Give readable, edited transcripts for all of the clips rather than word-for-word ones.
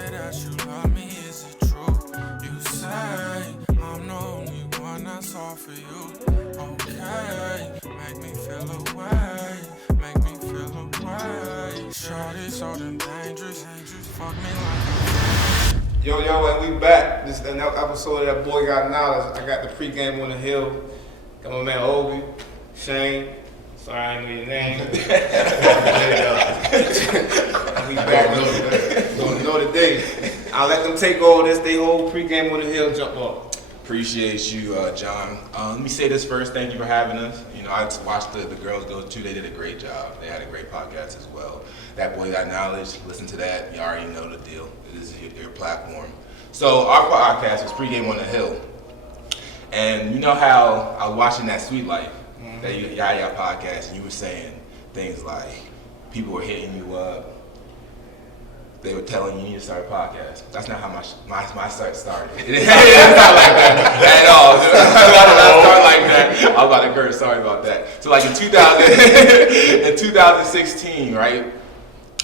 say that you love me, is it true? You say I'm the only one that's all for you. Okay, make me feel away, make me feel away. Shorty so damn dangerous, fuck me like Yo, and we back. This is another episode of That Boy Got Knowledge. I got the pregame on the hill. Got my man Obi, Shane. Sorry, I didn't know your name. We back. Don't know today. I'll let them take over this. They whole pregame on the hill. Jump up. Appreciate you, John. Let me say this first. Thank you for having us. You know, I watched the girls go too. They did a great job. They had a great podcast as well. That Boy Got Knowledge. Listen to that. You already know the deal. This is your platform. So our podcast is Pregame on the Hill. And you know how I was watching that Sweet Life, that y'all podcast, and you were saying things like people were hitting you up. They were telling you need to start a podcast. That's not how my site started. It's not like that at all. Not start like that. I was about to curse. Sorry about that. So like in 2016, right?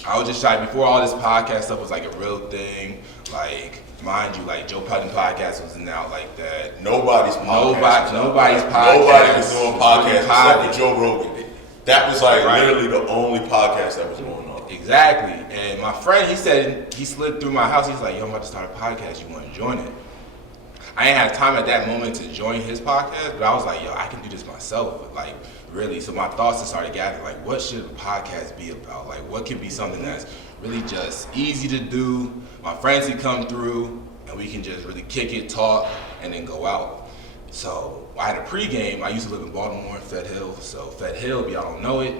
I was just shy before all this podcast stuff was like a real thing. Like, mind you, like Joe Budden podcast wasn't out like that. Nobody's podcast. Nobody's podcast. Nobody was doing podcasts except for Joe Rogan. That was like literally the only podcast that was going on. Exactly. And my friend, he said, he slid through my house. He's like, yo, I'm about to start a podcast. You want to join it? I didn't have time at that moment to join his podcast, but I was like, yo, I can do this myself. Like, really. So my thoughts just started gathering, like, what should a podcast be about? Like, what can be something that's really just easy to do? My friends can come through, and we can just really kick it, talk, and then go out. So I had a pregame. I used to live in Baltimore in Fed Hill. So Fed Hill, if y'all don't know it,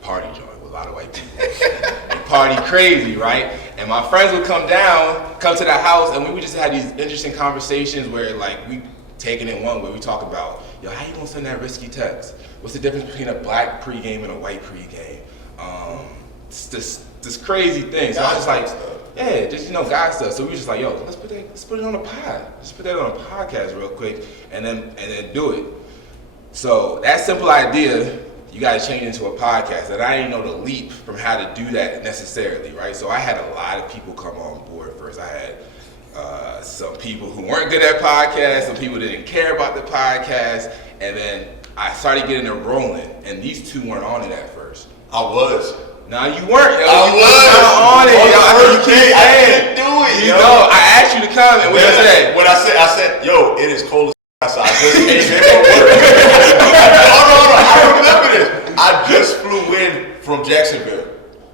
party joint. A lot of white people. They party crazy, right? And my friends would come to the house, and we would just have these interesting conversations where, like, we taking it one way. We talk about, yo, how you gonna send that risky text? What's the difference between a black pregame and a white pregame? It's this crazy thing. So I was like, yeah, just guy stuff. So we were just like, yo, let's put it on a pod. Let's put that on a podcast real quick, and then do it. So that simple idea, you got to change into a podcast. And I didn't know the leap from how to do that necessarily, right? So I had a lot of people come on board first. I had some people who weren't good at podcasts, some people didn't care about the podcast, and then I started getting it rolling. And these two weren't on it at first. I was. No, you weren't. I was on it. You can't do it. You know, I asked you to come, and what you said? When I said, yo, it is cold as outside. I remember this. I just flew in from Jacksonville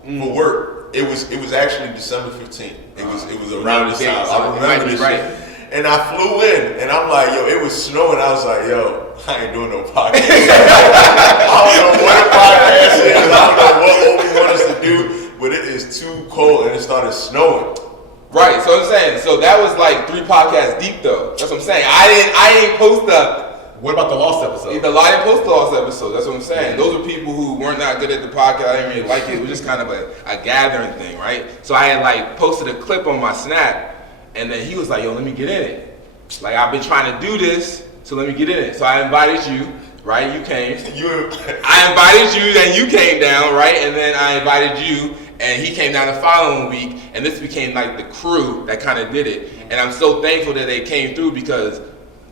for work. It was actually December 15th. It was around this time. I remember this right. shit. And I flew in, and I'm like, yo, it was snowing. I was like, yo, I ain't doing no podcast. I don't know what a podcast is. I don't know what Obi wants us to do, but it is too cold, and it started snowing. Right, so I'm saying, so that was like 3 podcasts deep though. That's what I'm saying. I didn't post What about the Lost episode? I didn't post the Lost episode. That's what I'm saying. Those were people who weren't not good at the podcast. I didn't really like it. It was just kind of a gathering thing, right? So I had like posted a clip on my Snap, and then he was like, yo, let me get in it. Like, I've been trying to do this, so let me get in it. So I invited you, right? You came. I invited you, then you came down, right? And then I invited you, and he came down the following week, and this became like the crew that kind of did it. And I'm so thankful that they came through because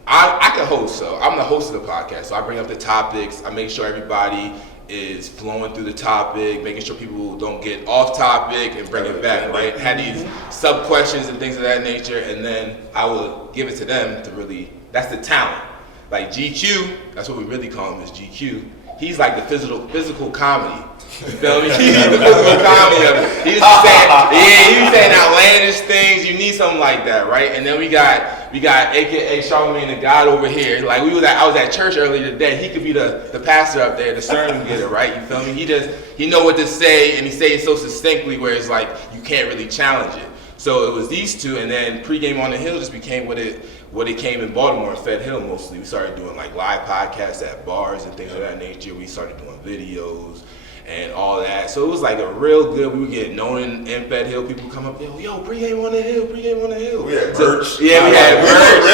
I can host, so I'm the host of the podcast. So I bring up the topics, I make sure everybody is flowing through the topic, making sure people don't get off topic and bring it back, right? Had these sub questions and things of that nature, and then I will give it to them to really, that's the talent. Like GQ, that's what we really call him, is GQ. He's like the physical comedy. You feel me? He's the physical comedy of it. He's saying outlandish things. You need something like that, right? And then we got AKA Charlamagne the God over here. Like I was at church earlier today. He could be the pastor up there, the sermon getter, right? You feel me? He know what to say, and he say it so succinctly where it's like you can't really challenge it. So it was these two, and then Pregame on the Hill just became what it came in Baltimore and Fed Hill mostly. We started doing like live podcasts at bars and things of that nature. We started doing videos and all that. So it was like a real good, we were getting known in Fed Hill. People come up, yo, Pregame on the Hill, Pregame on the Hill. We had merch. Yeah, we had merch. We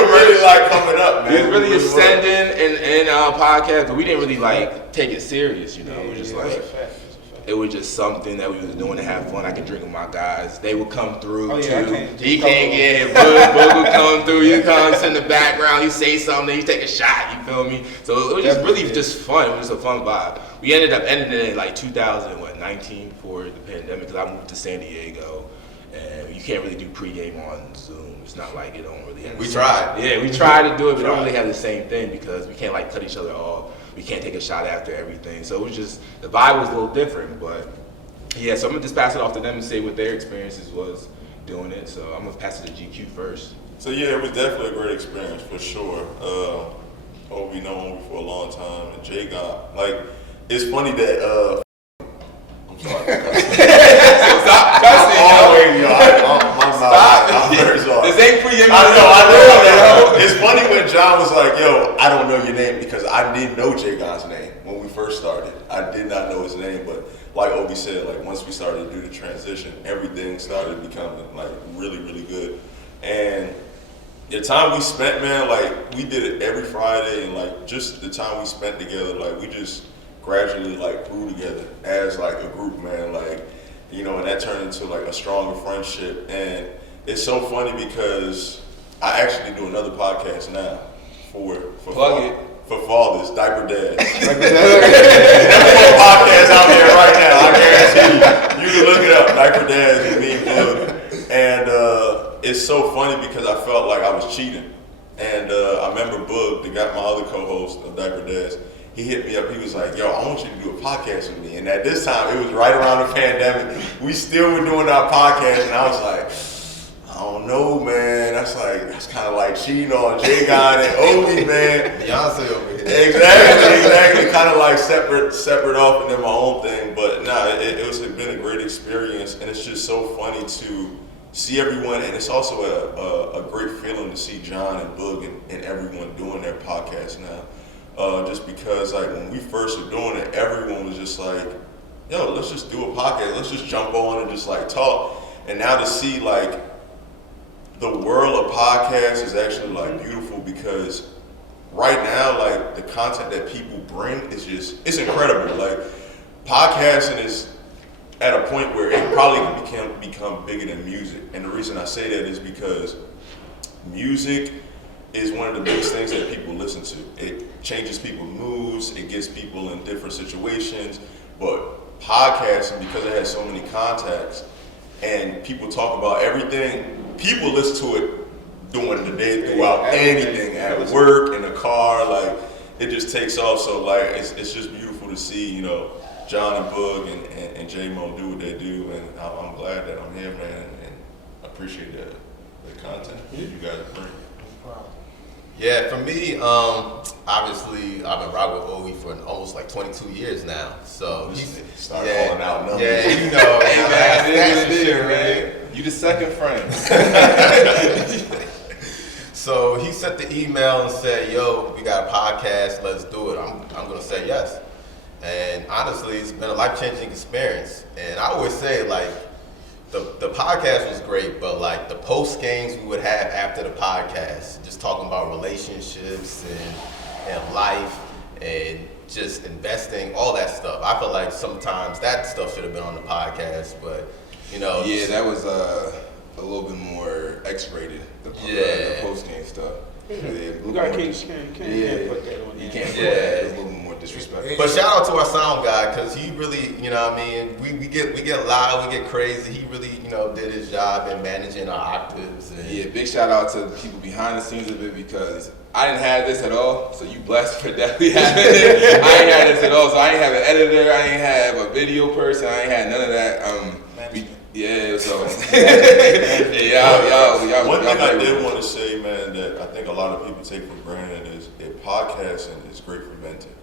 were really like coming up, man. We was really ascending in our podcast, but we didn't really like take it serious, you know. It was just like, it was just something that we was doing to have fun. I could drink with my guys. They would come through too. He can't get here. Boog would come through. You come in the background. You say something. You take a shot. You feel me? So it was just really just fun. It was just a fun vibe. We ended up ending it in like 2019 for the pandemic because I moved to San Diego. And you can't really do pregame on Zoom. It's not like it don't really have We tried. Yeah, we tried to do it, but it don't really have the same thing because we can't like cut each other off. We can't take a shot after everything. So it was just, the vibe was a little different. But yeah, so I'm going to just pass it off to them and say what their experiences was doing it. So I'm going to pass it to GQ first. So yeah, it was definitely a great experience for sure. We known him for a long time, and Jay got like. It's funny that I'm sorry. Stop cussing, I'm very sorry. This ain't pregame. I know. It's funny when John was like, "Yo, I don't know your name," because I didn't know Jay God's name when we first started. I did not know his name, but like Obi said, like once we started to do the transition, everything started becoming like really, really good. And the time we spent, man, like we did it every Friday, and like just the time we spent together, like we just gradually like grew together as like a group, man. Like, you know, and that turned into like a stronger friendship. And it's so funny because I actually do another podcast now for fathers, Diaper Dads. There's more podcasts out there right now. I guarantee you. You can look it up, Diaper Dads with me and Bug. And it's so funny because I felt like I was cheating. And I remember Bug, my other co-host of Diaper Dads, he hit me up. He was like, "Yo, I want you to do a podcast with me." And at this time, it was right around the pandemic. We still were doing our podcast, and I was like, "I don't know, man. That's kind of like cheating on Jay God and Obi, man." Beyonce over here. Exactly. Kind of like separate off and then my own thing. But nah, it's been a great experience, and it's just so funny to see everyone, and it's also a great feeling to see John and Boog and everyone doing their podcast now. Just because like when we first were doing it, everyone was just like, "Yo, let's just do a podcast. Let's just jump on and just like talk." And now to see like the world of podcasts is actually like beautiful because right now like the content that people bring is it's incredible. Like podcasting is at a point where it probably can become bigger than music. And the reason I say that is because music is one of the biggest things that people listen to. It changes people's moods, it gets people in different situations, but podcasting, because it has so many contacts and people talk about everything, people listen to it during the day, throughout anything, at work, in the car, like it just takes off. So like it's just beautiful to see, you know, John and Boog and J-Mo do what they do, and I'm glad that I'm here, man, and I appreciate the content you guys bring. Yeah, for me, obviously, I've been rocking with Obi for almost like 22 years now. So he's started calling out numbers. Yeah, you know, That's shit, right? You the second friend. So he sent the email and said, "Yo, we got a podcast. Let's do it." I'm gonna say yes. And honestly, it's been a life-changing experience. And I always say, like, the podcast was great, but like the post games we would have after the podcast, just talking about relationships and life and just investing, all that stuff. I feel like sometimes that stuff should have been on the podcast, but you know. Yeah, that was a little bit more X-rated. The post game stuff. You can't put that on there. You can't put that. It's a little more disrespectful. But shout out to our sound guy, because he really, you know what I mean, we get loud, we get crazy. He really, you know, did his job in managing our octaves. And Yeah, big shout out to the people behind the scenes of it, because I didn't have this at all, so you blessed for definitely having it. I ain't had this at all, so I ain't have an editor, I ain't have a video person, I ain't had none of that. So One thing I did want to say, man, that I think a lot of people take for granted is that podcasting is great for venting.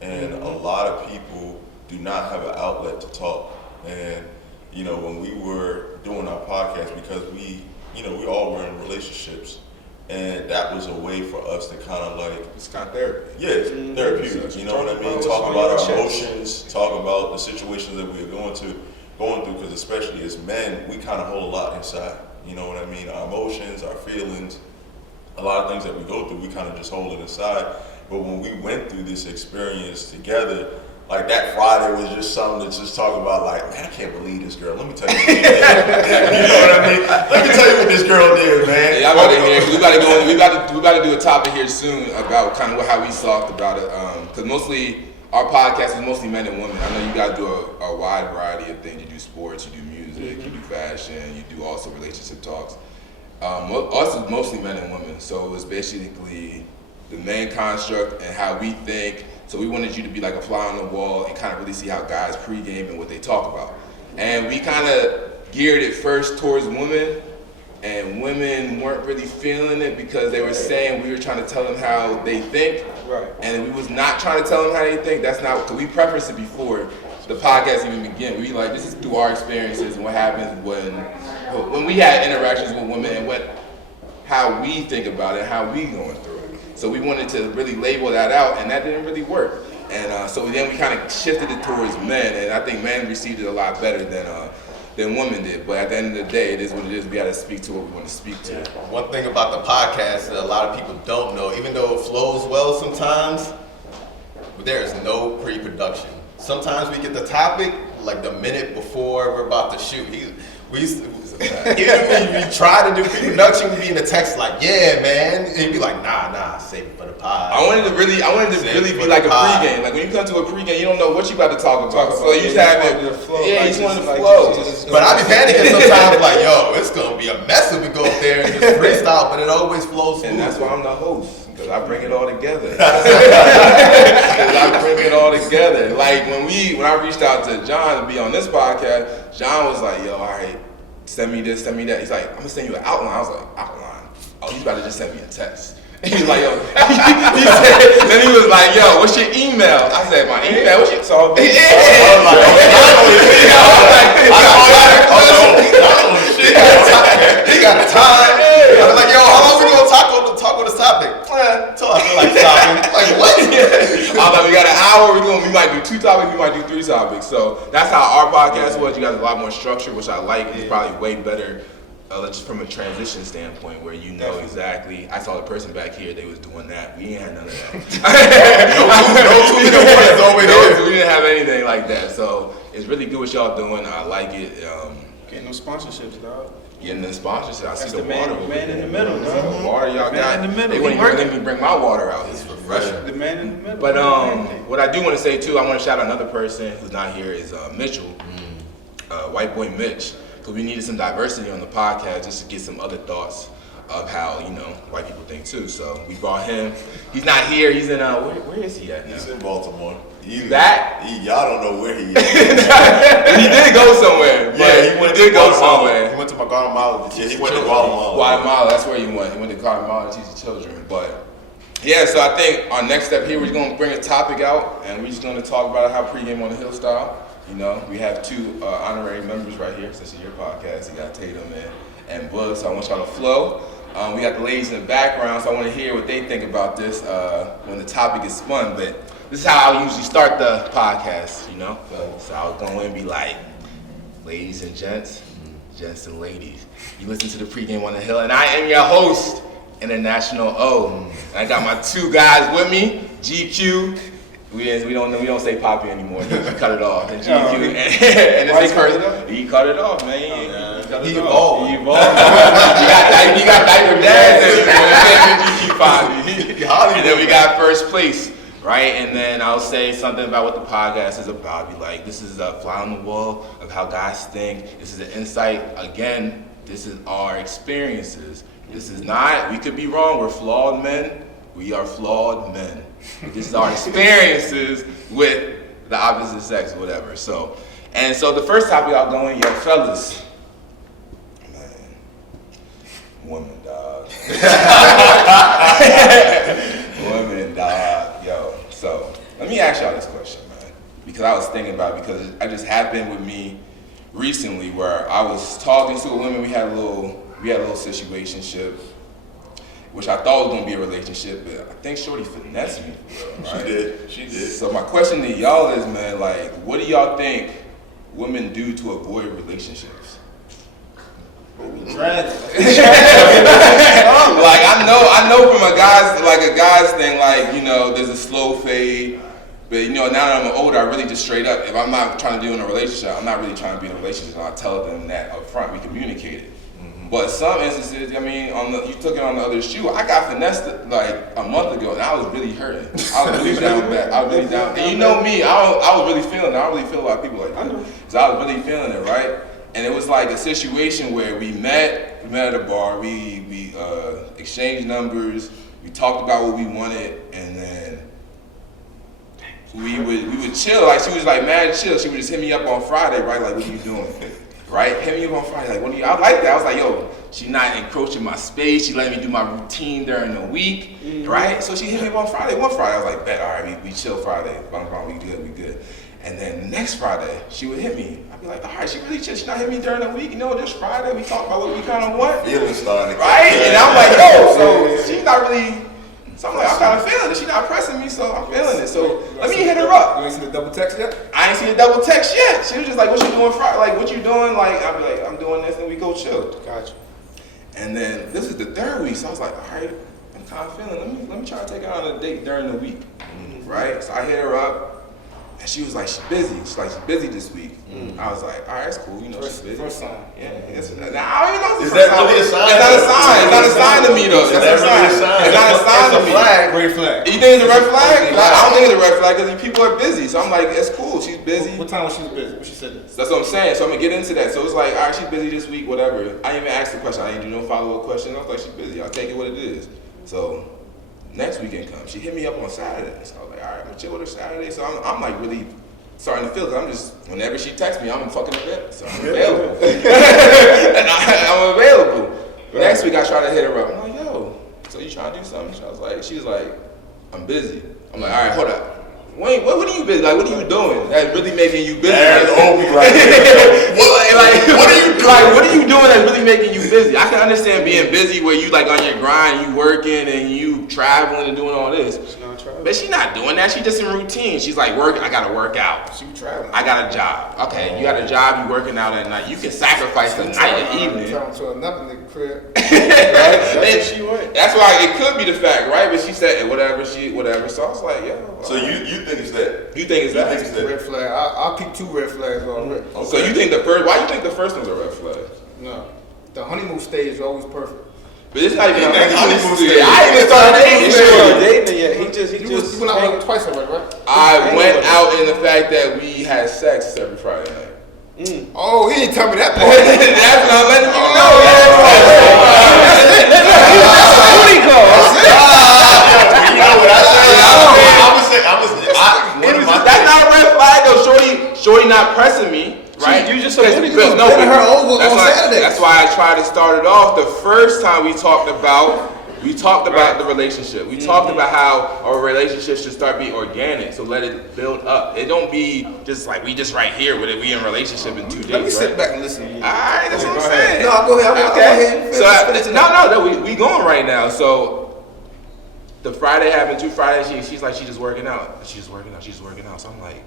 And a lot of people do not have an outlet to talk. And, you know, when we were doing our podcast, because we all were in relationships, and that was a way for us to kind of like... It's kind of therapy. Yeah, it's therapeutic, you know what I mean? Talk about our emotions, talk about the situations that we're going through, because especially as men, we kind of hold a lot inside, you know what I mean? Our emotions, our feelings, a lot of things that we go through, we kind of just hold it inside. But when we went through this experience together, like that Friday was just something to just talk about. Like, man, I can't believe this girl. Let me tell you. What she did. You know what I mean? Let me tell you what this girl did, man. Yeah, about to hear. We got to do a topic here soon about kind of how we talked about it. Because mostly our podcast is mostly men and women. I know you guys do a wide variety of things. You do sports, you do music, you do fashion, you do also relationship talks. Us is mostly men and women, so it's basically the main construct and how we think. So we wanted you to be like a fly on the wall and kind of really see how guys pregame and what they talk about. And we kind of geared it first towards women, and women weren't really feeling it because they were saying we were trying to tell them how they think. Right. And we was not trying to tell them how they think. That's not, because we prefaced it before the podcast even began. We like, this is through our experiences and what happens when we had interactions with women and how we think about it, how we going through it. So we wanted to really label that out, and that didn't really work. And so then we kind of shifted it towards men, and I think men received it a lot better than women did. But at the end of the day, it is what it is. We got to speak to what we want to speak to. One thing about the podcast that a lot of people don't know, even though it flows well sometimes, but there is no pre-production. Sometimes we get the topic like the minute before we're about to shoot. Even when we try to do pre-production, we'd be in the text like, yeah, man. And he'd be like, nah, save it for the pod. I wanted to really be like a pregame. Like when you come to a pregame, you don't know what you about to talk about. So you just have it. Yeah, you just want to flow. But I be panicking sometimes like, yo, it's going to be a mess if we go up there and just freestyle, but it always flows smooth. And that's why I'm the host, because I bring it all together. Like when I reached out to John to be on this podcast, John was like, yo, all right, send me this, send me that. He's like, I'm gonna send you an outline. I was like, outline? Oh, he's about to just send me a text. He was like, yo, then he was like, yo, what's your email? I said, my email, what's your, so, He got time. I was like, yo, how long we gonna talk on this topic? Until I feel like stopping. Like, what? I was like, we got an hour, we might do 2 topics, we might do 3 topics. So that's how our podcast was. You guys have a lot more structure, which I like. It's probably way better just from a transition standpoint, where you know exactly. I saw the person back here, they was doing that. We ain't had none of that. We didn't have anything like that. So it's really good what y'all doing. I like it. Getting no sponsorships, dog. Getting the sponsorship. I see the man, water. man in the middle, dog. The water y'all got. In the middle. They wouldn't even let me bring my water out. It's refreshing. The man in the middle. But what I do want to say too, I want to shout out another person who's not here is Mitchell, white boy Mitch, because we needed some diversity on the podcast just to get some other thoughts of how white people think too. So we brought him. He's not here. He's in where is he at now? He's in Baltimore. Y'all don't know where he is. He did go somewhere. Yeah, he went to somewhere. He went to Guatemala. Yeah, he went to Guatemala. Guatemala, that's where he went. He went to Guatemala to teach the children. But yeah, so I think our next step here, we're going to bring a topic out, and we're just going to talk about how Pregame on the Hill style. We have 2 honorary members right here. Since it's your podcast, you got Tatum and Buzz. So I want y'all to flow. We got the ladies in the background, so I want to hear what they think about this when the topic is spun. But this is how I usually start the podcast, So I'll go in and be like, ladies and gents, gents and ladies, you listen to the Pregame on the Hill, and I am your host, International O. And I got my 2 guys with me, GQ. We don't say Poppy anymore. He cut it off. And GQ and this person, he cut it off, man. He evolved. You got diaper dads and GQ Poppy. And then we got first place. Right, and then I'll say something about what the podcast is about. Be like, this is a fly on the wall of how guys think. This is an insight. Again, this is our experiences. This is not, we could be wrong. We're flawed men. We are flawed men. This is our experiences with the opposite sex, or whatever. So the first topic I'll go in, fellas. Man, women, dog. Women, dog. So let me ask y'all this question, man, because I was thinking about it, because it just happened with me recently where I was talking to a woman. We had a little situationship, which I thought was gonna be a relationship, but I think Shorty finessed me. Right? She did. So my question to y'all is, man, like, what do y'all think women do to avoid relationships? Right. Like I know from a guy's thing, like, there's a slow fade, But you know, now that I'm older, I really just straight up, if I'm not trying to be in a relationship, I'm not really trying to be in a relationship. I tell them that up front, we communicate it. But some instances, I mean, you took it on the other shoe. I got finessed like a month ago, and I was really hurting. I was really down bad. I was really down. And you know me, I was really feeling it. I don't really feel a lot of people like that. So I was really feeling it, right? And it was like a situation where we met at a bar, we exchanged numbers, we talked about what we wanted, and then we would chill. Like she was like mad chill. She would just hit me up on Friday, right? Like, what are you doing? Right? Hit me up on Friday. Like, what do you? I like that. I was like, yo, she not encroaching my space. She let me do my routine during the week, right? So she hit me up on Friday. One Friday, I was like, bet, all right, we chill Friday. We good. And then the next Friday, she would hit me. I'd be like, all right, she really chill. She not hit me during the week. You know, this Friday, we talk about what we kind of want. Feelings starting. Right? And I'm like, yo, so she's not really. So I'm like, I'm kind of feeling it. She's not pressing me, so I'm feeling it. So let me hit her up. You ain't seen the double text yet? I ain't seen a double text yet. She was just like, what you doing Friday? Like, what you doing? Like, I'd be like, I'm doing this, and we go chill. Gotcha. And then this is the third week, so I was like, all right, I'm kind of feeling. Let me try to take her on a date during the week, right? So I hit her up, and she was like, she's busy. She's like, she's busy this week. I was like, all right, that's cool. You know, she's busy. First sign. Yeah. Now I don't even know if Is it's that really a sign? It's not a sign. It's not a sign to me though. Is that really a sign? It's not a sign to me. Red flag. You think it's a red flag? Like, I don't think it's a red flag because people are busy. So I'm like, it's cool. She's busy. What time was she busy? What she said this? That's what I'm saying. So I'm gonna get into that. So it's like, all right, she's busy this week, whatever. I didn't even ask the question. I didn't do no follow-up question. I was like, she's busy. I'll take it what it is. So next weekend comes. She hit me up on Saturday. So I was like, all right, I'm gonna chill with her Saturday. So I'm like really starting to feel, because I'm just, whenever she texts me, I'm fucking available. So I'm available. And I'm available. Right. Next week I try to hit her up. I'm like, yo, so you trying to do something? She was like, I'm busy. I'm like, all right, hold up. Wait, what are you busy? Like, what are you doing? That's really making you busy. There's Obi right what are you doing? Like, what are you doing that's really making you busy? I can understand being busy where you like on your grind, you working and you traveling and doing all this. But she's not doing that. She just in routine. She's like, I gotta work out. She traveling. I got a job. Okay, you got a job. You working out at night. You can sacrifice the night and evening. Traveling to another nigga crib. That's she went. That's why it could be the fact, right? But she said whatever. So I was like, yeah. So you think it's that? You think it's that? It's a red flag. I'll peep 2 red flags already. Okay. So you think the first? Why you think the first one's a red flag? No, the honeymoon stage is always perfect. But it's not even a honeymoon stage. stage. I even started dating. Yeah, he just You went out twice already, right? I went out in the fact that we had sex every Friday night. Oh, he didn't tell me that part. That's what I'm letting you know. You know what I said? That's not a red flag though. Shorty not pressing me. Right? You just said No, her over on Saturday. That's why I tried to start it off. The first time we talked about the relationship. We talked about how our relationship should start being organic. So let it build up. It don't be just like we just right here with it. We in relationship in 2 days. Let me sit right? back and listen. All right, that's what I'm saying. No, go ahead. So no, we going right now. So the Friday happened 2 Fridays. She's like, she's just working out. She's working out. So I'm like,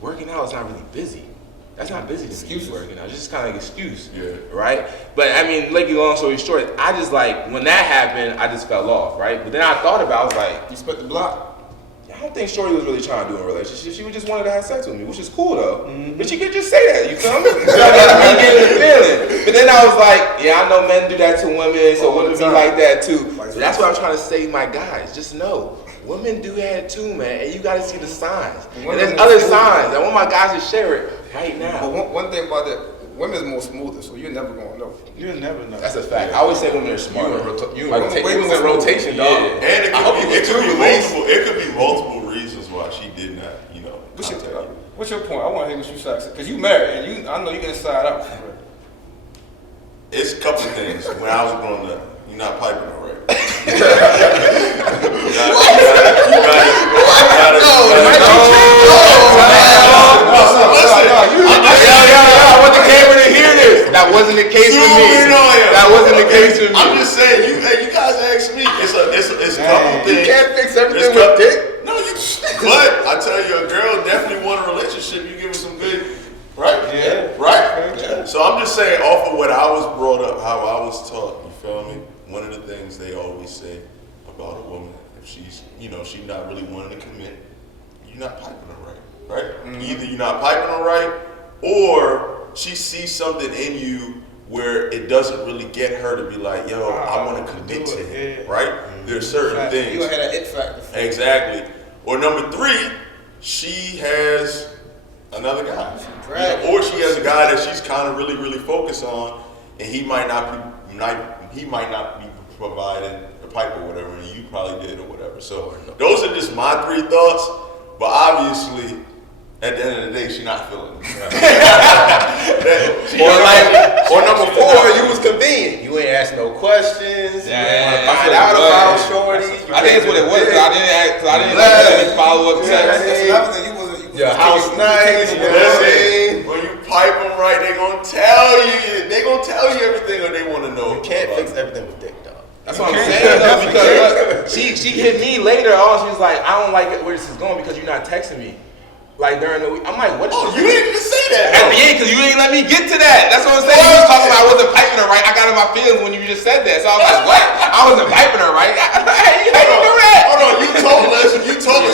working out is not really busy. That's not busy to me working out. It's just kind of like an excuse. Yeah. Right? But I mean, like, long story short, I just like, when that happened, I just fell off, right? But then I thought about it, I was like, You split the block. I don't think Shorty was really trying to do a relationship. She just wanted to have sex with me, which is cool though. But she could just say that, you feel me? So I getting the feeling. But then I was like, yeah, I know men do that to women, so women be like that too. So that's what I'm trying to say, my guys. Just know, women do that too, man, and you gotta see the signs. And there's other signs. I want my guys to share it right now. But one thing about that, women's more smoother, so you're never gonna know. You'll never know. That's a fact. I always say women are smarter. You Like, it was in rotation, dog. And it could be multiple reasons why she did not, What's your point? I want to hear what you say. Because you married, and I know you inside out. It's a couple of things. When I was growing up, you're not piping all right. I want the camera to hear this. That wasn't the case with me. That wasn't the case with me. I'm just saying, you guys asked me. It's a couple things. You can't fix everything with dick. No, but I tell you, a girl definitely want a relationship. You give her some good, right? Yeah. Right? Yeah. So I'm just saying, off of what I was brought up, how I was taught, you feel me? One of the things they always say about a woman, if she's, she's not really wanting to commit, you you're not piping her right? Mm-hmm. Either you're not piping her right, or she sees something in you where it doesn't really get her to be like, yo, I want to commit to him, right? Mm-hmm. There's certain things. You had an it factor. Exactly. Or number 3, she has another guy. Or she has a guy that she's kind of really focused on, and he might not be providing the pipe or whatever, and you probably did or whatever. So those are just my 3 thoughts, but obviously, at the end of the day, she's not feeling it. Or number 4, you was convenient. You ain't ask no questions. Yeah, you ain't find out about shorty. I think that's what it was. I didn't ask any follow up text. That's another thing. Your house nice. You know what I mean? When you pipe them right, they gonna tell you. They gonna tell you everything that they want to know. You can't fix everything with dick, dog. That's what I'm saying though, because she hit me later on. She was like, I don't like where this is going because you're not texting me. Like during the week, I'm like, what? Oh, you didn't even say that. At the end, because you didn't let me get to that. That's what I'm saying. You was talking about I wasn't piping her right. I got in my feelings when you just said that. So I was like, what? I wasn't piping her right. How you do that? Hold on, you told us.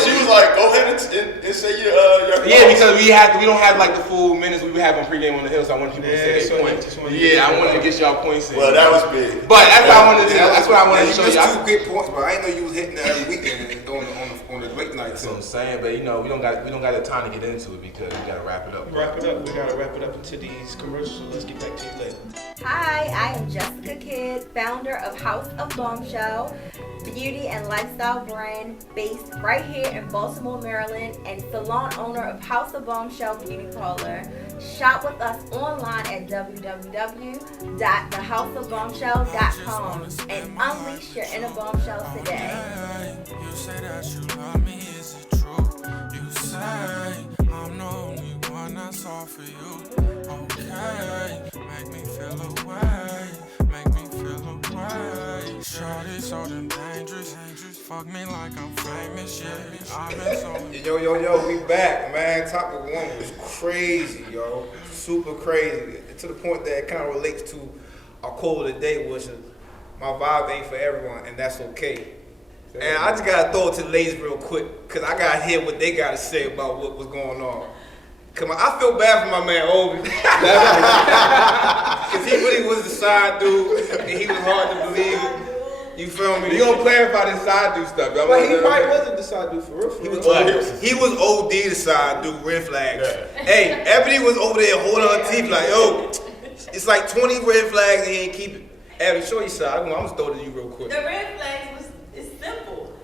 She was like, go ahead and say your yeah, because we don't have like the full minutes we would have on Pregame on the Hill, so I wanted people to say their points. Yeah, I wanted to get y'all points in. Well, that was big. But that's what I wanted to do. That's what I wanted to show you. That's 2 good points, but I didn't know you was hitting that every weekend on the late night. That's what I'm saying, but you know, we don't got the time to get into it because we gotta wrap it up. We gotta wrap it up into these commercials. So let's get back to you later. Hi, I am Jessica Kidd, founder of House of Bombshell, beauty and lifestyle brand based right here in Baltimore, Maryland, and salon owner of House of Bombshell Beauty Parlor. Shop with us online at www.thehouseofbombshell.com and unleash your inner bombshells today. You say that you love me, is it true? You say I'm the only one that's all for you. Okay, make me feel away, make me feel away. Shorty so damn dangerous, fuck me like I'm famous, yeah. I've been so. Yo, we back, man. Topic 1 was crazy, yo. Super crazy. To the point that it kind of relates to our quote of the day, which is, my vibe ain't for everyone, and that's okay. And I just gotta throw it to the ladies real quick, cause I gotta hear what they gotta say about what was going on. Come on, I feel bad for my man Obi, cause he really was the side dude, and he was hard to believe. You feel me? You gonna clarify this side dude stuff? But he probably wasn't the side dude for real. He was OD the side dude, red flags. Yeah. Hey, Ebony was over there holding her teeth like, yo, it's like 20 red flags and he ain't keep it. Ebony, show your side. I'm gonna throw it to you real quick. The red flags it's simple.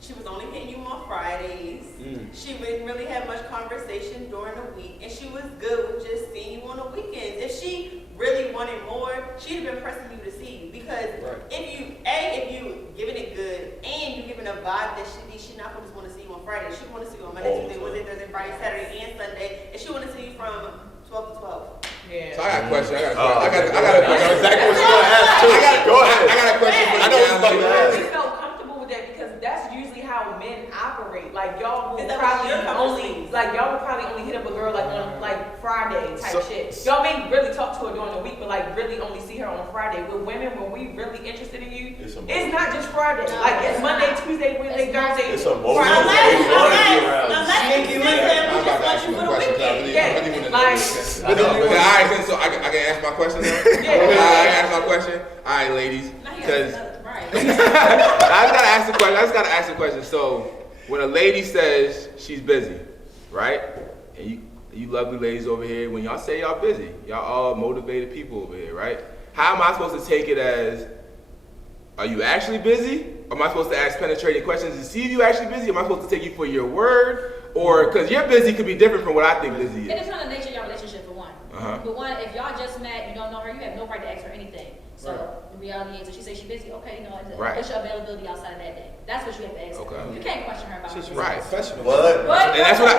She was only hitting you on Fridays. She wouldn't really have much conversation during the week, and she was good with just seeing you on the weekends. If she really wanted more, she'd have been pressing you to see you. Because if you giving it good and you giving a vibe that she's not gonna just want to see you on Friday. She want to see you on Monday, Tuesday, Wednesday, Thursday, Friday, Saturday, and Sunday, and she want to see you from 12 to 12. Yeah. So I got a question. I got a question. Exactly what you're gonna ask too. Go ahead. I got a question for I know what you. you're I really felt comfortable with that because that's usually how men operate. Like y'all will probably only hit up a girl like on like Friday type shit. Y'all may really talk to her during the week, but like really only see her on a Friday. With women, when we really interested in you, it's not just Friday. No, like it's Monday, Tuesday, Wednesday, Thursday. It's a moment. Unless you just want you for the weekend. Alright, so I can ask my question now? I can ask my question? Alright, ladies. Because I just gotta ask the question. So when a lady says she's busy, right? And you lovely ladies over here, when y'all say y'all busy, y'all all motivated people over here, right? How am I supposed to take it as, are you actually busy? Or am I supposed to ask penetrating questions to see if you're actually busy? Am I supposed to take you for your word? Or, because your busy could be different from what I think busy is. It depends on the nature of your relationship, for one. For one, if y'all just met, you don't know her, you have no right to ask her anything. So the reality is, if she says she's busy, okay, what's your availability outside of that day? That's what you have to ask her. You can't question her about her. Right. What? And that's what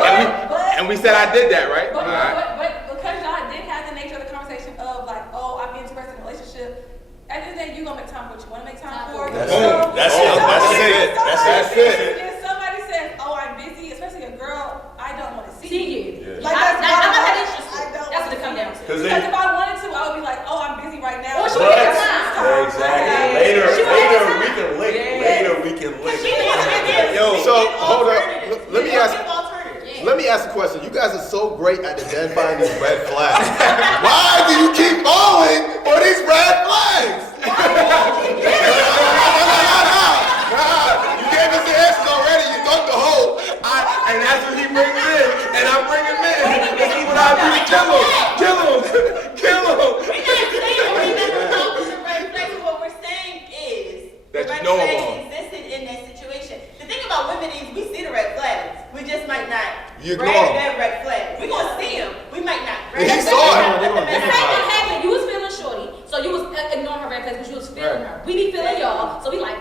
and we said I did that, right? But because y'all did have the nature of the conversation of like, oh, I'm interested in a relationship. At the end of the day, you gonna make time for what you want to make time for. That's it. If somebody says, oh, I'm busy, especially a girl, I don't want to see you. Yeah. Like, I'm not that interested. That's what it comes down to. Because if I wanted to, I would be like, oh, I'm busy right now. Or she would have time. Exactly. Later we can link. Yo, so hold up. Let me ask. question. You guys are so great at identifying these red flags. Why do you keep falling for these red flags? No. You gave us the answers already. You dug the hole. And that's what he brings in. And I bring him in. This is what I do. Kill him. We're not saying we never know the red flags. What we're saying is that the you know red them all. flags existed in that situation. The thing about women is we see the red flags. We just might not grab that red flag. We're going to see them. We might not grab He that saw it. The same thing happened. You was feeling shorty, so you was ignoring her red flags, but you was feeling her. We be feeling y'all, so we like,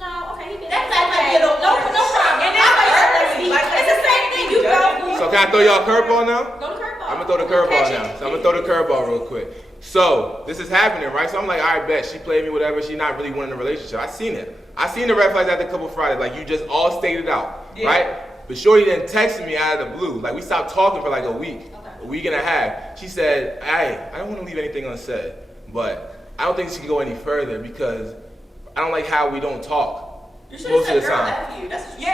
no, okay, he been. That's like no problem. And it's the same thing. You go. So can I throw y'all a curveball now? Go to curveball. I'm gonna throw the curveball now. So I'm gonna throw the curveball real quick. So this is happening, right? So I'm like, all right, bet she played me, whatever. She not really wanting a relationship. I seen it. I seen the red flags after a couple Fridays. Like you just all stated out, right? But Shorty then texted me out of the blue. Like we stopped talking for like a week and a half. She said, hey, I don't want to leave anything unsaid, but I don't think she can go any further because I don't like how we don't talk. You should have said girl F you. That's No.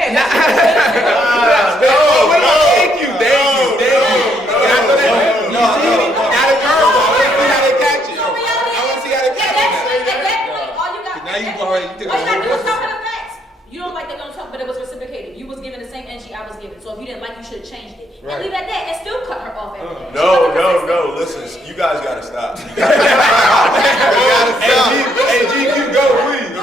Thank you. And I thought that you see me? Got a curveball. I want to see how they catch it. At that point, all you got. Now you go ahead. All you got to do is talk to the facts. You don't like they don't talk, but it was reciprocated. You was giving the same energy I was giving. So if you didn't like, you should have changed it. And leave it at that and still cut her off after that. No. Listen, you guys gotta stop. Hey, GQ, go, please.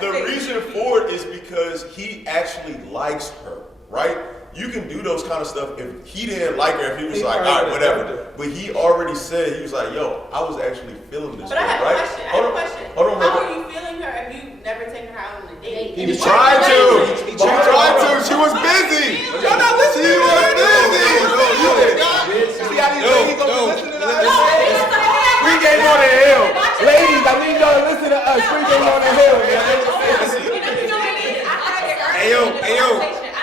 The reason for it is because he actually likes her, right? You can do those kind of stuff if he didn't like her, if he was like, all right, whatever. But he already said, he was like, yo, I was actually feeling this. But I have right? a question. Hold on. How are you feeling her if you never taken her out on a date? He was trying to. He tried to. She was busy. Y'all not listening. She was busy. See how these ladies don't listen to us? Pregame on the hill. Ladies, I need y'all to listen to us. Pregame on the hill, man. Hey yo. I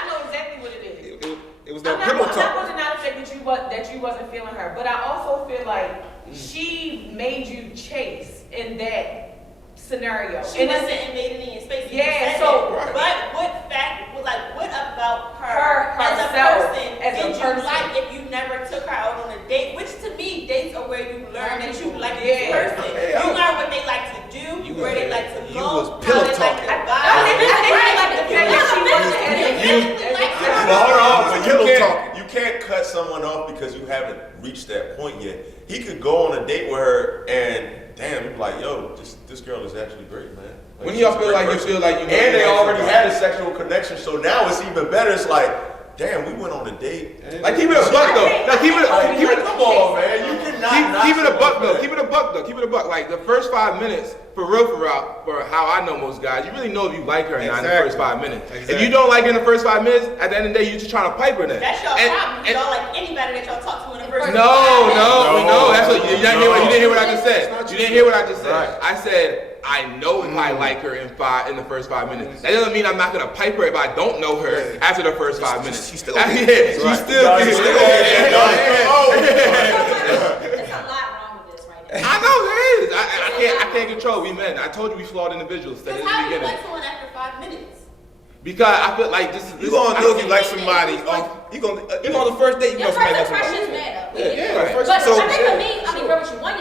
know exactly what it is. It was that pillow I'm talk. not putting out the fact that you wasn't feeling her, but I also feel like she made you chase in that scenario. She wasn't invading in your space. Yeah, so but what about her as a person did you like if you never took her out on a date? Which to me, dates are where you learn that you like this person. You learn what they like to do, where they like to go, how they like to You can't cut someone off because you haven't reached that point yet. He could go on a date with her and damn, you're like, yo, this girl is actually great, man. Like, when do y'all feel like person. you feel like you know and they you already like had a sexual connection, so now it's even better. It's like, damn, we went on a date. Like keep it a buck though. Like keep it. Come on, man. You cannot keep it a buck though. Keep it a buck. Like the first 5 minutes, for real, for how I know most guys, you really know if you like her or not in the first 5 minutes. Exactly. If you don't like her in the first 5 minutes, at the end of the day, you're just trying to pipe her then. That's your problem. You don't like anybody that y'all talk to in the first. No. That's what you didn't hear what I just said. You didn't hear what I just said. I said I know if I like her in the first 5 minutes. That doesn't mean I'm not gonna pipe her if I don't know her after the first 5 minutes. She's still here. There's a lot wrong with this right now. I know there is. I can't control. We men. I told you we flawed individuals. Because how do you like someone after 5 minutes? Because I feel like this is. You gonna know if you like somebody. You on the first date. You know somebody like somebody. Your first impressions matter. Yeah. But I think for me, I mean, what you want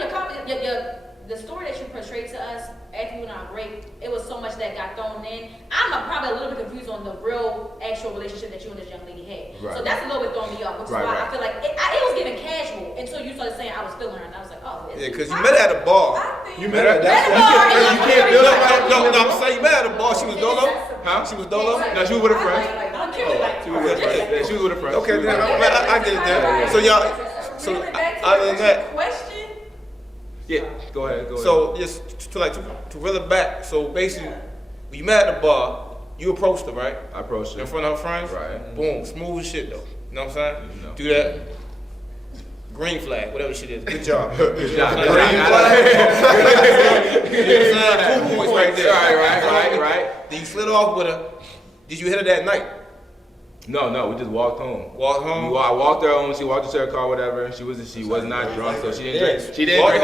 the story that you portrayed to us after you went on break, it was so much that got thrown in. I'm probably a little bit confused on the real, actual relationship that you and this young lady had. Right. So that's a little bit throwing me off, which is why I feel like it was getting casual until you started saying I was feeling her, and I was like, oh. Yeah, because you met her at a bar. You met her at a bar. You can't build up. No, I'm saying you met her at a bar. She was dolo? Huh? She was dolo? No, she was with a friend. She was with a friend. Okay, then I get it then. So y'all, other than that. Yeah, go ahead. So just to reel it back. So basically, when you met at the bar, you approached her, right? I approached her in front of her friends. Right. Boom, smooth as shit though. You know what I'm saying? No. Do that. Green flag, whatever shit is. Good job. Good job. Green flag. Cool points right there. Right. Then you slid off with her. Did you hit her that night? No, we just walked home. Walked home? I walked her home, she walked to her car, whatever. She was not drunk, so she didn't drink. She didn't drink.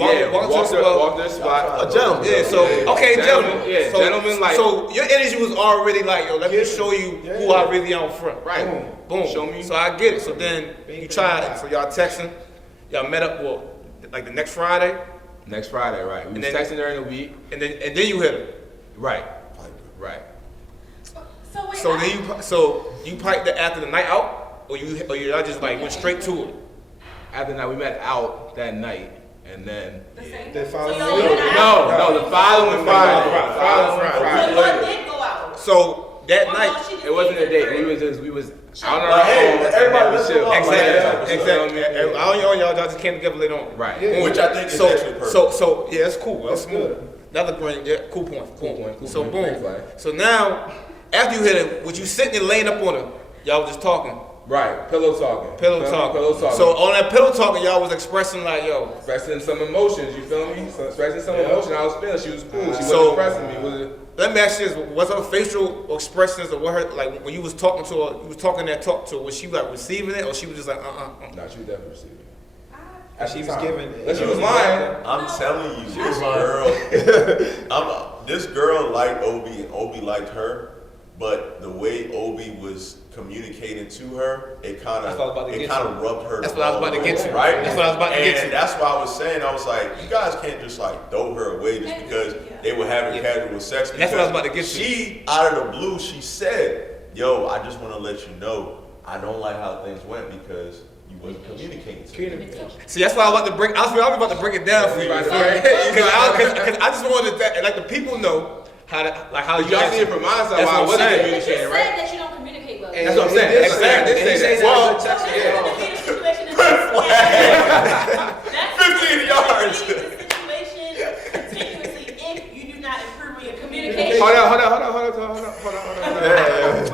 Walked her spot. A gentleman. Yeah, so, okay, gentlemen. Yeah, gentlemen like. So your energy was already like, yo, let me show you who I really am front. Right. Boom. Show me. So I get it. So then you tried, so y'all texting. Y'all met up, like the next Friday? Next Friday, right. We was texting during the week. And then you hit her. Right. So you piped it after the night out, or y'all just like went straight to it? After that, we met out that night, and then The following the following Friday. So y'all did go out. So that night, it wasn't a date. We was out on our Hey, own. everybody listen chill. up. Exactly. All y'all just came together later on. Right. Yeah. Which I think is actually perfect. So yeah, that's cool. That's good. smooth. Another great, yeah, cool point. So point. boom. Great flag. So now, after you hit it, was you sitting and laying up on her? Y'all was just talking. Right. Pillow talking. Pillow talking. So on that pillow talking, y'all was expressing like, yo. Expressing some emotions, you feel me? So expressing some emotion. I was feeling she was cool. She So- wasn't pressing me. Was it? Let me ask you this: was her facial expressions or what her like when you was talking to her, you was talking that talk to her? Was she like receiving it, or she was just like No, she was definitely receiving. She was giving. Unless she was lying. I'm telling you, this girl liked Obi and Obi liked her, but the way Obi was communicating to her, it kind of rubbed her. That's what I was about to get to. Right? That's what I was about to get to. And that's why I was saying, I was like, you guys can't just like throw her away just because they were having casual sex. That's what I was about to get to. She, out of the blue, she said, yo, I just want to let you know, I don't like how things went because you wasn't communicating to me. See, that's why I was about to break it down for you. Because I just wanted that, like the people know how Y'all see it from my side. I wasn't But you communicating, said right? that you don't communicate well. That's what I'm saying. Exactly. He says Well, that. So this is the situation that's 15 yards. The situation continuously if you do not improve on your communication. Hold on.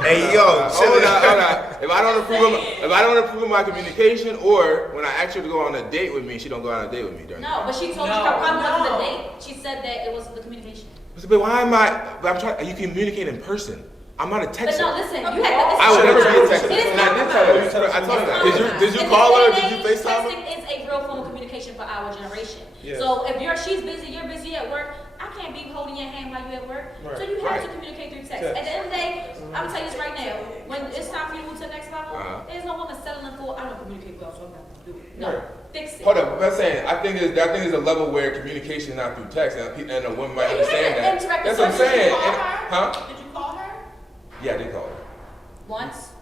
Hey yo, Hold on. If I don't approve of my communication, or when I ask her to go on a date with me, she don't go on a date with me during. No, but she told you her problem wasn't the date. She said that it was the communication. But why am I? But I'm trying. You communicate in person. I'm not a texter. But no, listen, you had to. I would never be a texter. It is And I did tell her. I told her that. Did you call her? Did you FaceTime her? Texting is a real form of communication for our generation. Yeah. So if she's busy, you're busy at work. I can't be holding your hand while you're at work. Right. So you have to communicate through text. At the end of the day, I'm gonna tell you this right now. When it's time for you to move to the next level, there's no woman settling for I don't communicate well, so I'm not gonna do it. No, fix it. Hold up, I'm saying I think there's a level where communication is not through text, and a woman might understand that. That's what I'm saying. Did you call her? Yeah, I did call her. Once.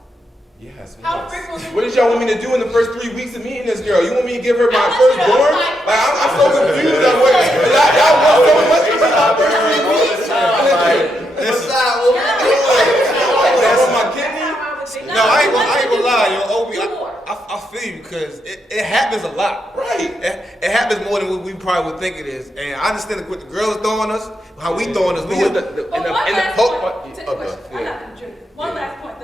Yes. How frequently? What did y'all want me to do in the first 3 weeks of meeting this girl? You want me to give her my firstborn? Like I'm so confused on what y'all want so much from my first 3 weeks. That's not what we're doing. That's my kidney. No, I ain't gonna lie, yo, Obi. I feel you because it happens a lot. Right. It happens more than what we probably would think it is, and I understand what the girls throwing us, how we throwing us. One last point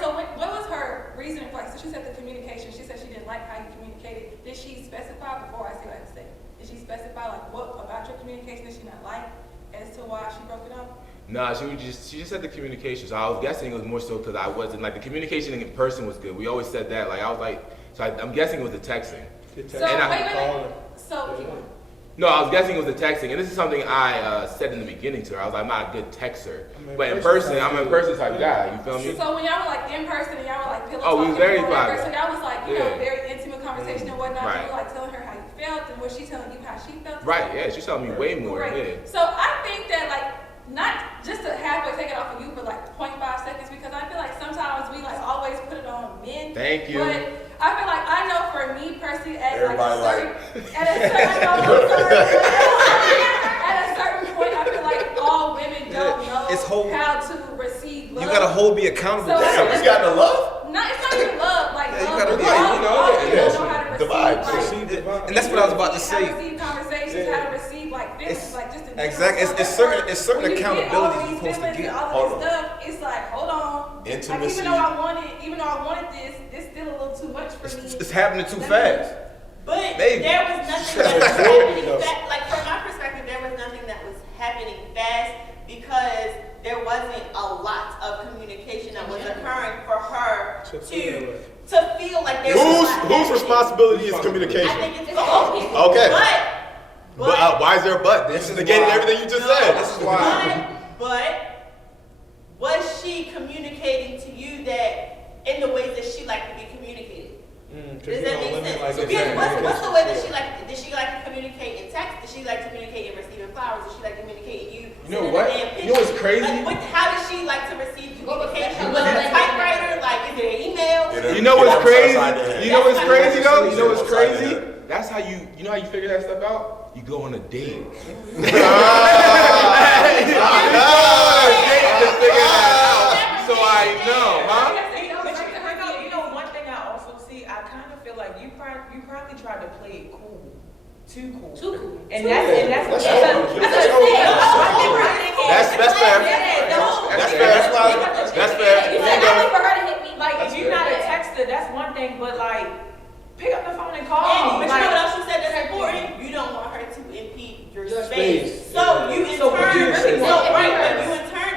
so what was her reason for it? So she said the communication. She said she didn't like how you communicated. Did she specify before I say what I had to say? Did she specify like what about your communication did she not like as to why she broke it up? Nah, she just said the communication. So I was guessing it was more so because I wasn't like the communication in person was good. We always said that. Like I was like, so I'm guessing it was the texting. So wait. So no, I was guessing it was the texting, and this is something I said in the beginning to her. I was like, I'm not a good texter, but in person, I'm an in-person type guy. You feel me? So when y'all were like in person and y'all were like pillow we talking, was very private. so y'all was like very intimate conversation and whatnot. Right. You were like telling her how you felt, and was she telling you how she felt? Right. Yeah, she's telling me way more. Right. Yeah. So I think that like not just to halfway take it off of you, but like 0.5 seconds because I feel like sometimes we like always put it on men. Thank you. But I feel like I know for me personally at Everybody at a certain point I feel like all women don't know how to receive love. You gotta hold me accountable. So, Damn, you got the love? No, it's not even love. Like you love, gotta we be, all you know, all women don't know how to the receive. vibes. And that's what I was about to How to say. receive conversations, how to receive like feelings, like just in Exactly. general. It's certain When you get all accountability these you're supposed to feelings get. and all of this stuff, it's like, hold on. Intimacy. Like, even though I wanted this, it's still a little too much for me. It's happening too fast. But Maybe. there was nothing that was happening fast. Like from my perspective, there was nothing that was happening fast because there wasn't a lot of communication responsibility is communication. I think it's both people. Okay. But why is there a but? This is negating everything you just said. This is why. But was she communicating to you that in the ways that she liked to be communicated? Does that make sense? What's the way that she like? Did she like to communicate in text? Did she like to communicate in receiving flowers? Did she like to communicate you? You know what? You know what's crazy? How does she like to receive communication? Was it a typewriter? Like, is it an email? You know what's crazy? You know what's crazy though? You know what's crazy? That's how you know how you figure that stuff out? You go on a date. You go on a date to figure that out. So I know, huh? You know, one thing I also see, I kind of feel like you probably tried to play it cool. Too cool. And that's fair. That's fair. That's fair. For her to hit me. Like, if you're not a texter, that's one thing, but like, pick up the phone and call me. But you know what else you said that's important? You don't want her to impede your space. So you in turn,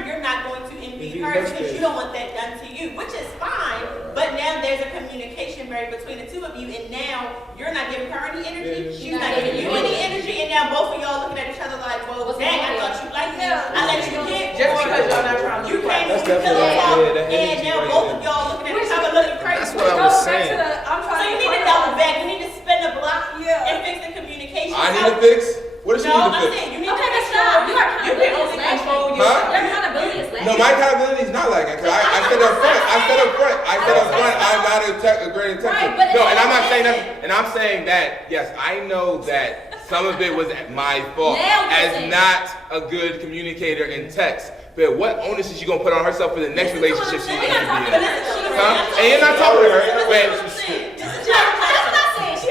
you're not going to impede her because you don't want that done to you, which is fine. But now there's a communication barrier between the two of you, and now you're not giving her any energy, she's not giving you any energy, and now both of y'all looking at each other like, well, dang, I thought you liked me. I let you hit. Just because y'all not trying to you came to the pillow talk, and now both of y'all looking at each other looking crazy. That's what I was saying. So you need to double back. You need to spin the block and fix the communication. I need to fix? What does she need to fix? You need to Okay, stop. Your accountability is lacking. Your accountability is lacking. No, my accountability is not lagging. Cause I said up front, I'm not a great detective. No, and I'm not saying that. And I'm saying that, yes, I know that some of it was my fault as not a good communicator in text. But what onus is she gonna put on herself for the next relationship she's gonna be in? And you're not talking to her.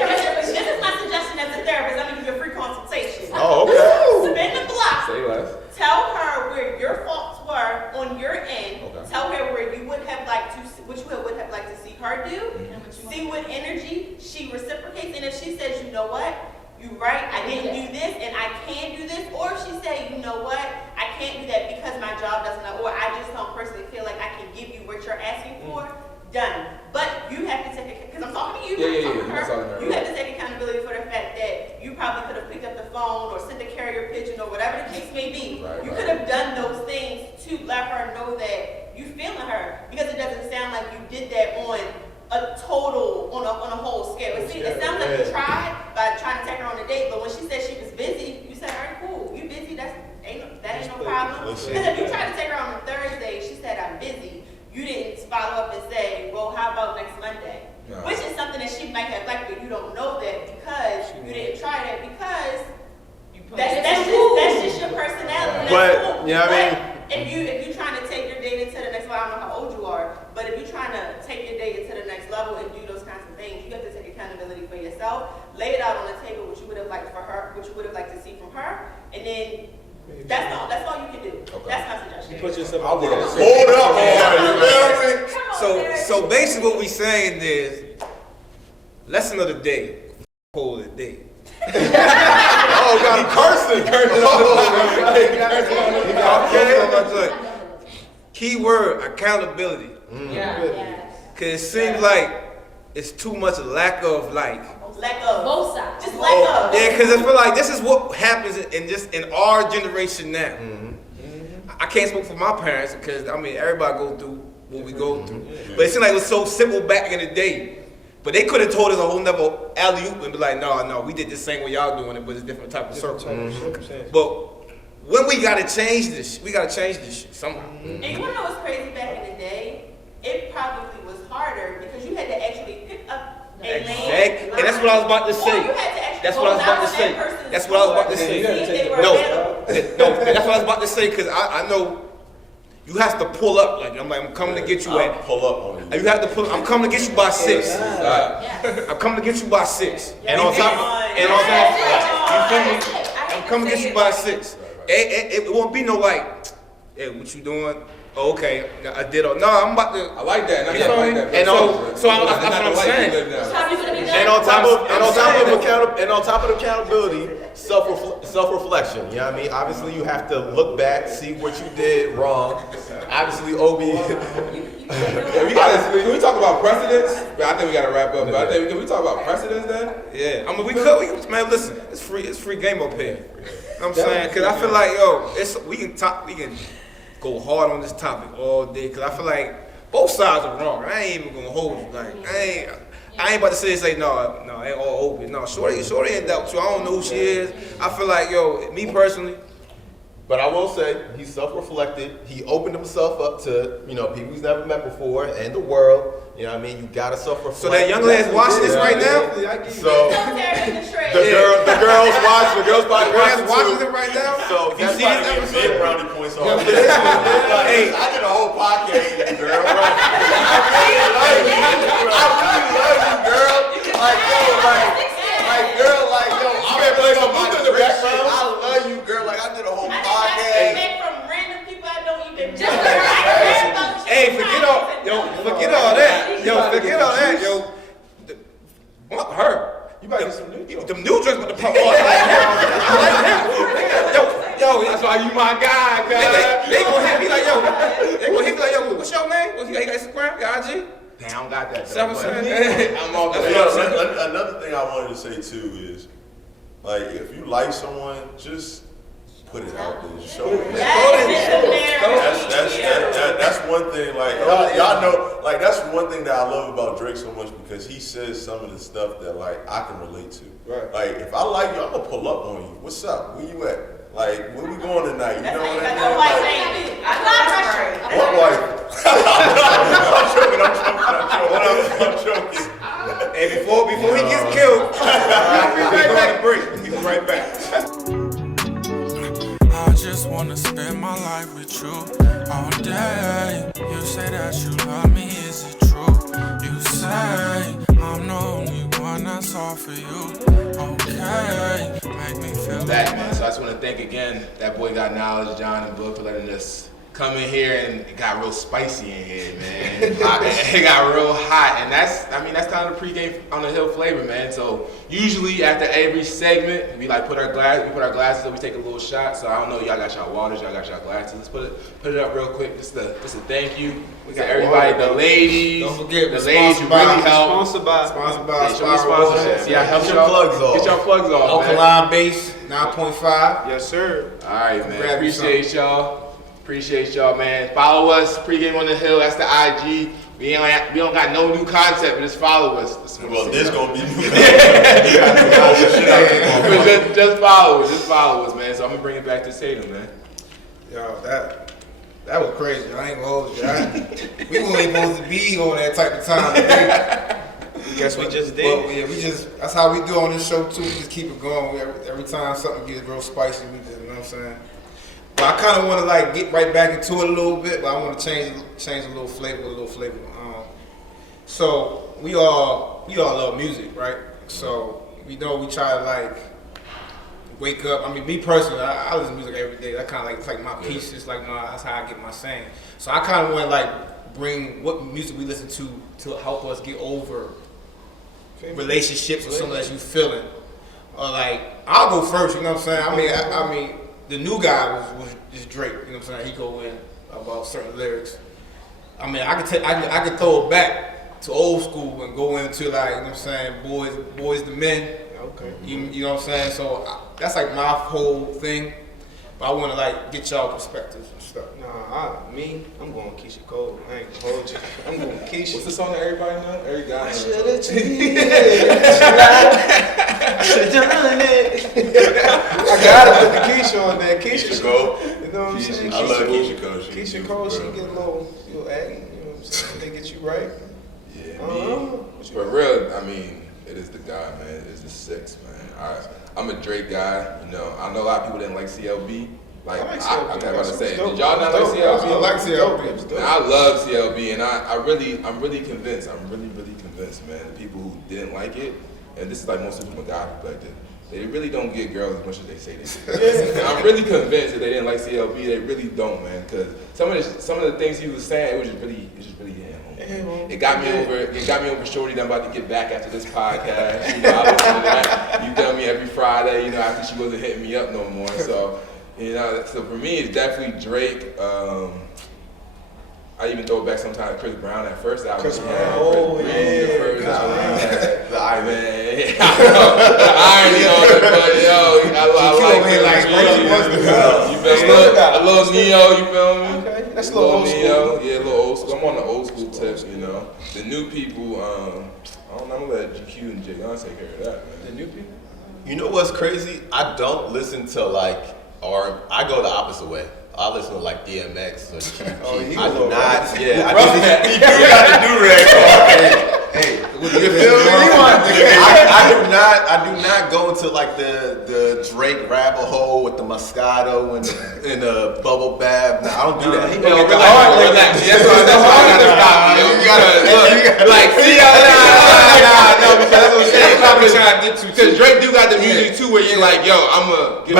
This is my suggestion as a therapist. I'm gonna give you a free consultation. Oh, okay. Spin the block. Say less. Tell her where your faults were on your end. Okay. Tell her where you would have liked to, what you would have liked to see her do. See what energy she reciprocates, and if she says, you know what, you're right, I didn't do this, and I can do this, or if she say, you know what, I can't do that because my job doesn't, or I just don't personally feel like I can give you what you're asking for. Done. But you have to take because I'm talking to you. I'm talking to her. You have to take accountability for the fact that you probably could have picked up the phone or sent a carrier pigeon or whatever the case may be. You could have done those things to let her know that you feeling her, because it doesn't sound like you did that on a total, on a whole scale. It sounds like you tried by trying to take her on a date, but when she said she was busy, you said, all right, cool, you busy, that ain't no problem. Because if you tried to take her on a Thursday, she said, I'm busy. You didn't follow up and say, well, how about next Monday? No. Which is something that she might have liked, but you don't know that because you didn't try that, because that's just your personality. But, cool. you know what I mean? If you're trying to take your date into the next level, I don't know how old you are, but if you're trying to take your date into the next level and do those kinds of things, you have to take accountability for yourself, lay it out on the table what you would have liked for her, what you would have liked to see from her, and then that's all you can do. Okay. That's my suggestion. You put yourself out there. Hold up, boy. So basically what we saying is, lesson of the day, call it a day. Oh, got him cursing. Okay. Keyword, accountability. Cause it seems like it's too much lack of both sides. Just lack of. Yeah, because I feel like this is what happens in our generation now. I can't speak for my parents because everybody go through what we go through. But it seemed like it was so simple back in the day. But they could have told us a whole nother alley-oop and be like, no, we did the same way y'all doing it, but it's a different type of circle. But when we gotta change this, shit somehow. And you wanna know what's crazy? Back in the day, it probably was harder because you had to actually pick up a lane. And that's what I was about to say. That's what I was about to say. No, that's what I was about to say, because I know you have to pull up. I'm coming to get you at. Pull up on you. You have to pull. I'm coming to get you by 6. I'm coming to get you by 6. And on top, I'm coming to get you by 6. It won't be no like, hey, what you doing? Okay, I did. No, I'm about to. I like that. You feel me? And so that's what I'm saying. And on top of accountability, self-reflection. You know what I mean? Obviously, you have to look back, see what you did wrong. Obviously, Obi. Can we talk about precedents? I think we gotta wrap up. But can we talk about precedents then? Yeah, I mean we could. Man, listen, it's free game up here. You know what I'm saying? Because I feel like we can go hard on this topic all day. Because I feel like both sides are wrong. I ain't even gonna hold you. Like I ain't about to say no, ain't all open. No, shorty ain't doubt you. I don't know who she is. I feel like me personally. But I will say, he self-reflected. He opened himself up to, people he's never met before and the world. You know what I mean? You gotta self-reflect. So that young lady's watching this right now? So the girls watch. The girls probably watching it right now. So you see this episode? Brownie points on. Hey, I did a whole podcast with you, girl. I really love you, girl. I'm gonna play some music in the background. I love you, girl. Like I did a whole podcast. From random people I don't even know. Hey, forget all that. Her. You might get some new drinks. Them new drinks with the pump on. I like that. Yo, that's why you my guy, cuz. They gonna hit me like, yo, what's your name? He got Instagram? Got IG? Damn, I don't got that. I'm off Another thing I wanted to say too is, like, if you like someone, just put it out there, show it. That's one thing. Like y'all know, like that's one thing that I love about Drake so much because he says some of the stuff that like I can relate to. Right. Like if I like you, I'm gonna pull up on you. What's up? Where you at? Like where we going tonight? You know what I mean? What wife? I'm joking. Hey, before he gets killed, we'll be right back. We'll be right back. I just wanna spend my life with you all day. You say that you love me, is it true? You say I'm the only one that's all for you. Okay, make me feel Back, man. So I just want to thank again Thatboygotknowledge, John and Book for letting us come in here, and it got real spicy in here, man. It got real hot, and that's kind of the pregame on the hill flavor, man. So usually after every segment, we put our glasses up, we take a little shot. So I don't know, y'all got y'all waters, y'all got y'all glasses. Let's put it up real quick. Just a thank you to everybody, the ladies. Don't forget, the ladies who really help. Sponsored by. See, I help y'all. Plugs off. Get your plugs off. Alkaline base 9.5. Yes, sir. All right, man. Appreciate y'all, man. Follow us, Pregame on the Hill. That's the IG. We don't got no new concept, but just follow us. Well, this gonna be new. Just follow us, man. So I'm gonna bring it back to Tatum, man. Yo, that was crazy. I ain't gonna hold you. We weren't even supposed to be on that type of time today. Guess we just did. Well, yeah, that's how we do on this show too. We just keep it going. Every time something gets real spicy, we just, you know what I'm saying? But I kind of want to get right back into it a little bit, but I want to change a little flavor. So we all love music, right? So we know we try to wake up. I mean, me personally, I listen to music every day. That kind of it's like my piece. It's that's how I get my saying. So I kind of want to bring what music we listen to help us get over relationships or something that you feeling. Or I'll go first. You know what I'm saying? I mean. The new guy was Drake, you know what I'm saying? He go in about certain lyrics. I mean, I could throw it back to old school and go into you know what I'm saying, boys to men. Okay. You know what I'm saying? So that's my whole thing. But I want to get y'all perspectives and stuff. I'm going Keisha Cole. I ain't gonna hold you. I'm going Keisha. What's the song that everybody knows? Every guy. I should've cheated. I should've done it. I gotta put the Keisha on there. Keisha Cole. You know what I'm saying? I love Keisha Cole. Keisha Cole, she get a little aggy. You know what I'm saying? They get you right. Yeah. For real, I mean, it is the guy, man. It is the six, man. I'm a Drake guy. You know, I know a lot of people didn't like CLB. I like CLB. I'm about to say, did y'all not like CLB? I like CLB. Man, I love CLB, and I'm really convinced. I'm really convinced, man. The people who didn't like it, and this is mostly from a guy perspective, they really don't get girls as much as they say they do. And I'm really convinced that they didn't like CLB. They really don't, man. Because some of the things he was saying, it was just really hitting home. It got me over Shorty that I'm about to get back after this podcast. You know, I listen to that. You tell me every Friday, you know, after she wasn't hitting me up no more. So, you know, so for me, it's definitely Drake. I even throw it back sometimes Chris Brown that first album. Chris Brown, oh yeah. The irony. Man, the irony on it, but yo, I like it. You feel me? A little Neo, you feel me? Okay, that's a little old school. Neo, yeah, a little old school. I'm on the old school tips, you know. The new people, I don't know, I'm gonna let GQ and Jay Young take care of that, man. The new people? You know what's crazy? I don't listen to I go the opposite way. I listen to like DMX or Keith. I do not. Yeah, I got to do that. Hey, you feel me? I do not go into like the Drake rabbit hole with the Moscato and the bubble bath. No, I don't do that. Relax. That's why I gotta stop you. You gotta like see because Drake do got the music too where you're like, yo, I'm gonna get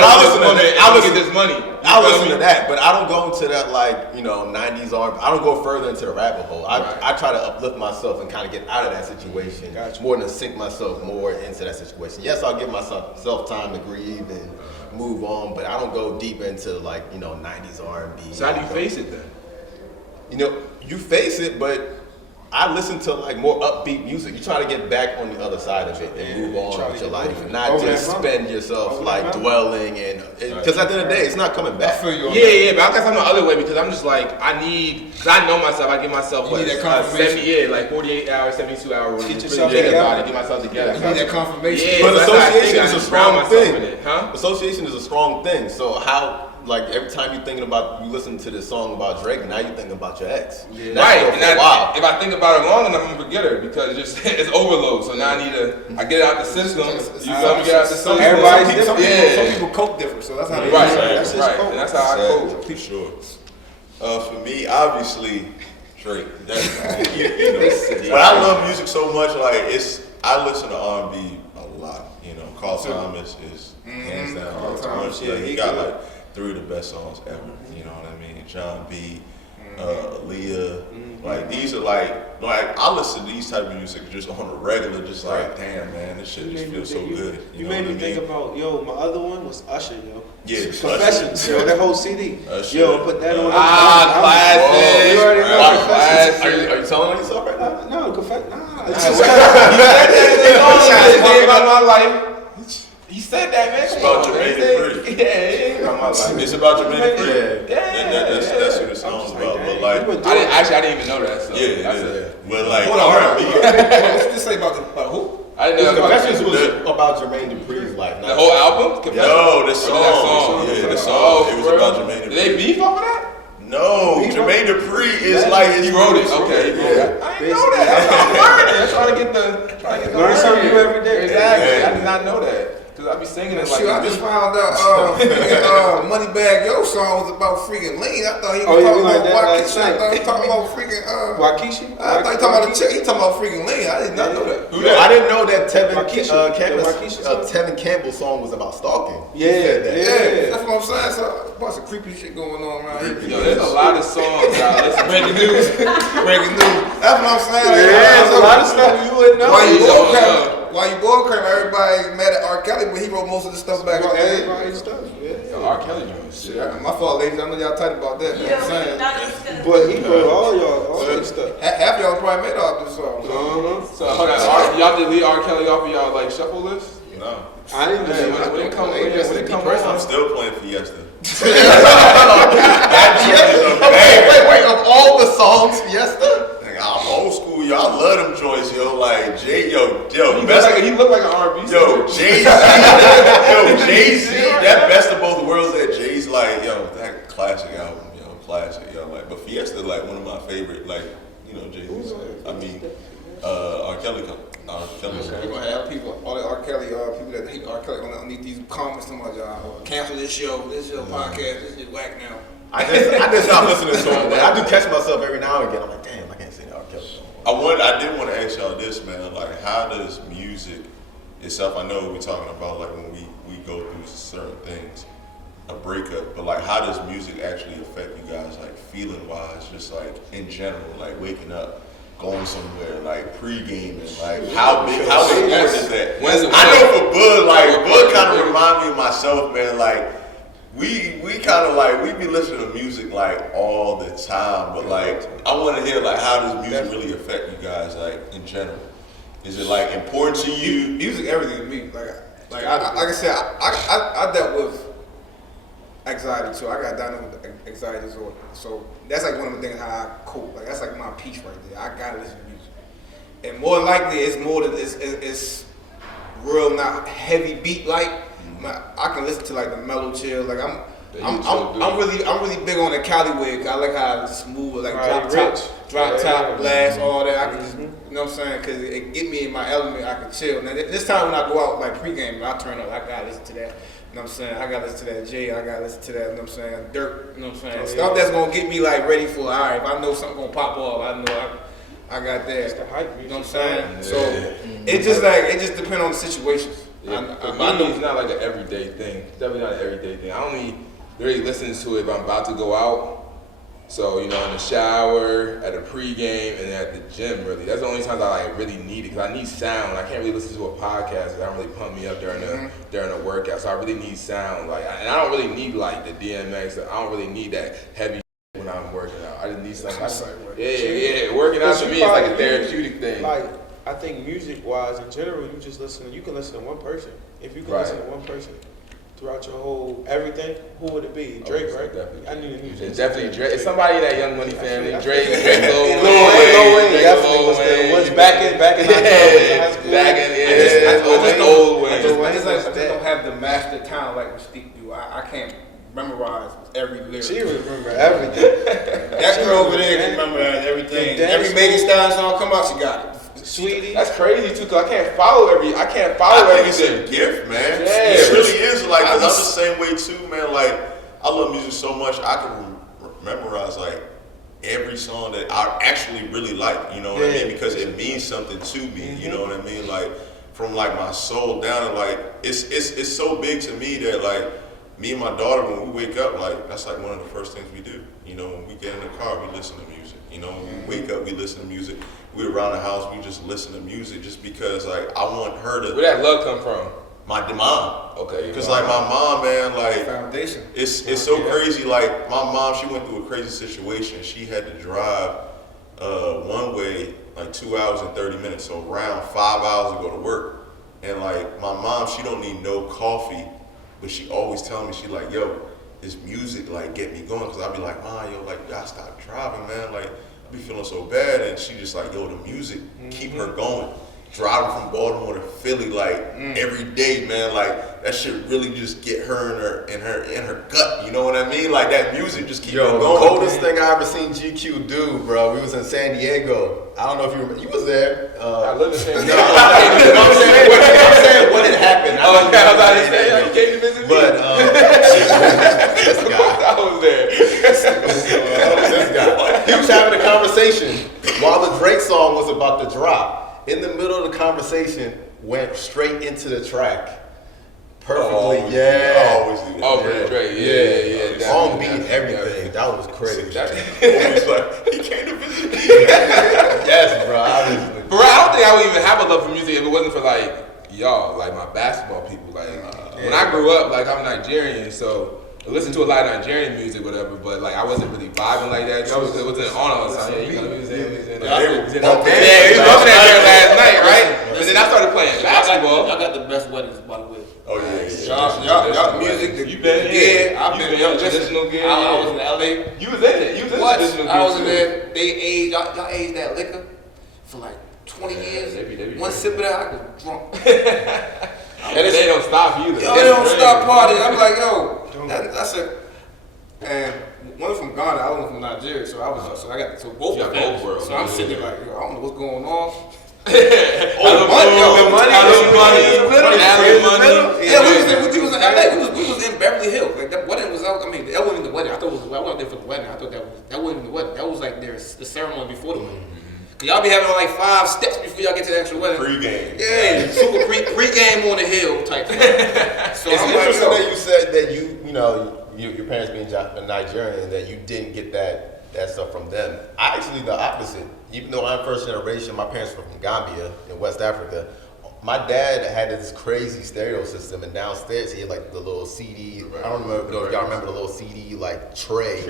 this money. I listen to that, but I don't go into that 90s R&B. I don't go further into the rabbit hole. I try to uplift myself and kind of get out of that situation more than sink myself more into that situation. Yes, I'll give myself time to grieve and move on, but I don't go deep into 90s R&B. So how do you face it then? You face it, but I listen to more upbeat music. You try to get back on the other side of it and move on with your life, and not just spend yourself dwelling and because at the end of the day, it's not coming back. But I guess I'm the other way because I'm just because I know myself. I give myself 48 hours, 72 hours. Get yourself together. Get myself together. You need that confirmation. Yeah, but association is a strong thing. Association is a strong thing. So how? Every time you listen to this song about Drake, now you're thinking about your ex. Yeah. Right. And if I think about it long enough, I'm gonna forget her because it's overload. So now I get it out the system. You feel me? Get out the system. Everybody's different. Some people cope different, so that's how they do it. Right. And that's how I cope. For sure. For me, obviously, Drake. But I love music so much. I listen to R&B a lot. Carl Thomas is hands down. He got 3 of the best songs ever, you know what I mean? John B, Aaliyah, these are I listen to these type of music just on a regular, just damn man, this shit just feels so good. You made me think about, my other one was Usher, Yeah, Confessions, that whole CD. Usher. Put that on. Classic. You already know Confessions. Are you telling yourself right now? No, Confessions, nah. It's about my life. He said that, man. It's about Jermaine Dupri. It's about Jermaine Dupri. That's what the song's about. But I didn't even know that. So but R&B. What's this say about who? I didn't know. Confessions was about Jermaine Dupri's life. The whole album? No, the song. Yeah, the song. It was about Jermaine Dupri. Did they beef over that? No, Jermaine Dupri is he wrote it. Okay, I didn't know that. I'm learning. I'm trying to get the learn something new every day. Exactly. I did not know that. Cause I be singing it I just found out Moneybag Yo song was about freaking lean. I thought he was talking about Waukesha. I thought he was talking about freaking Waukesha. I thought he talking about the chick. He talking about freaking lean. I did not know that. I didn't know that Tevin Campbell's song was about stalking. Yeah, that's what I'm saying. So a bunch of creepy shit going on around here. There's a lot of songs. Breaking news. That's what I'm saying. There's a lot of stuff you wouldn't know. While you bullcrap, everybody mad at R. Kelly, but he wrote most of the stuff back on everybody's stuff. R. Kelly joints. My fault, ladies. I know y'all tight about that. You know what I'm saying? But he wrote all this stuff. Half y'all probably made all this song. So hold on, y'all did leave R. Kelly off of y'all shuffle list? No. I didn't do that. When it come on, I'm still playing Fiesta. Wait, of all the songs, Fiesta? I'm old school, yo. I love them joints, yo. He looked like an R&B singer. Jay-Z, that best of both worlds that Jay's that classic album, classic, But Fiesta, one of my favorite, Jay-Z's. I mean, R. Kelly. We're gonna have people, all the R. Kelly, people that hate R. Kelly, underneath these comments, talking about cancel this show podcast, this is whack now. I just not listening to him, but I do catch myself every now and again. I'm like, damn, I can't say R. Kelly. I did want to ask y'all this, man. How does music itself. I know we're talking about like when we go through certain things, a breakup, but like how does music actually affect you guys, like feeling wise, just like in general, like waking up, going somewhere, like pregame, and like how important is that? I know for Bud, like Bud kind of remind me of myself, man. Like we kind of like we be listening to music like all the time, but like I want to hear like how does music really affect you guys, like in general? Is it like important to you? Music, everything to me. Like I said, I dealt with anxiety too. I got diagnosed with anxiety disorder. So that's like one of the things how I cope. Like that's like my piece right there. I gotta listen to music. And more than likely, it's more than it's real, not heavy beat like. I can listen to like the mellow chill. Like I'm really big on the Cali wave. I like how it's smooth, like drop top, blast, all that. I can just, you know what I'm saying? Because it get me in my element. I can chill. Now this time when I go out like pregame, I turn up. I gotta listen to that. You know what I'm saying? I gotta listen to that Jay. I gotta listen to that. You know what I'm saying? Dirt. You know what I'm saying? Stuff that's gonna get me like ready for. All right, if I know something gonna pop off, I know I got that. You know what I'm saying? So it just depends on the situations. Yeah, I know it's not like an everyday thing. It's definitely not an everyday thing. I only really listen to it if I'm about to go out. So, you know, in the shower, at a pregame, and at the gym, really. That's the only times I like really need it, because I need sound. I can't really listen to a podcast because I don't really pump me up during the workout. So I really need sound. Like, and I don't really need like the DMX. I don't really need that heavy when I'm working out. I just need something. Yeah. Working out to me is like a therapeutic thing. Like, I think music-wise, in general, you can listen to one person. If you can listen to one person throughout your whole everything, who would it be? Drake, right? Definitely. I need a music. It's definitely Drake. It's somebody in that Young Money family. Drake, Lil Wayne, definitely. Was back in high school. Just old Wayne. I just don't have the master talent like Mystique do. I can't memorize every lyric. She remember everything. That girl over there can memorize everything. Every Megan Thee Stallion song come out, she got it. Sweetie. That's crazy too, cause I can't follow everything. It's a gift, man. Yeah, it really is. Like, I'm the same way too, man. Like, I love music so much, I can memorize like every song that I actually really like. You know what I mean? Because it means something to me. You know what I mean? Like, from like my soul down to like, it's so big to me that like me and my daughter, when we wake up, like that's like one of the first things we do. You know, when we get in the car, we listen to music. You know, when we wake up, we listen to music. We around the house, we just listen to music just because, like, I want her to. Where that love come from? My mom. Okay. Because, like, my mom, man, like. Foundation. It's so crazy. Like, my mom, she went through a crazy situation. She had to drive one way, like 2 hours and 30 minutes, so around 5 hours to go to work. And, like, my mom, she don't need no coffee, but she always tell me, she like, yo, this music, like, get me going. Because I be like, yo, like, you gotta stop driving, man. Like, be feeling so bad, and she just like, yo, the music keep her going. Driving from Baltimore to Philly like every day, man, like that shit really just get her in her gut. You know what I mean? Like that music just keep her going. The coldest thing I ever seen GQ do, bro. We was in San Diego. I don't know if you remember. You was there. I live in San Diego. I'm saying what had happened. I was about to say, you came to visit me. But this guy. I was there. This guy. He was having a conversation while the Drake song was about to drop. In the middle of the conversation, went straight into the track. Perfectly, Drake, yeah. On beat, everything. That was crazy. Always like, he came to visit me. Yes, bro. Obviously. Bro, I don't think I would even have a love for music if it wasn't for like y'all, like my basketball people. Like when I grew up, like I'm Nigerian, so I listened to a lot of Nigerian music, whatever. But like I wasn't really vibing like that. It wasn't on all the time. He was bumping that last night, right? But then I started playing basketball. Y'all got the best weddings, by the way. Oh yeah. Y'all music. You been here? I've been in traditional gear. I was in LA. You was in it. You was in traditional gear. I was in there. They aged. Y'all aged that liquor for like 20 years. They One sip of that, I was drunk. And they don't stop either. Yo, they don't stop partying. I'm like, yo, that's a. And one from Ghana, I was from Nigeria, so I got both of them. So I'm sitting there like, yo, I don't know what's going on. money. Yeah, we was in LA. We was in Beverly Hills. Like that wedding was out. I mean, that wasn't even the wedding. I thought it was. I went there for the wedding. I thought that wasn't even the wedding. That was like the ceremony before the wedding. Y'all be having like 5 steps before y'all get to the actual wedding. Pregame. Yeah, super pregame on the hill type thing. So it's I'm interesting like, that you said that your parents being Nigerian, that you didn't get that stuff from them. I actually the opposite. Even though I'm first generation, my parents were from Gambia in West Africa. My dad had this crazy stereo system, and downstairs he had like the little CD. I don't know if y'all remember the little CD like tray.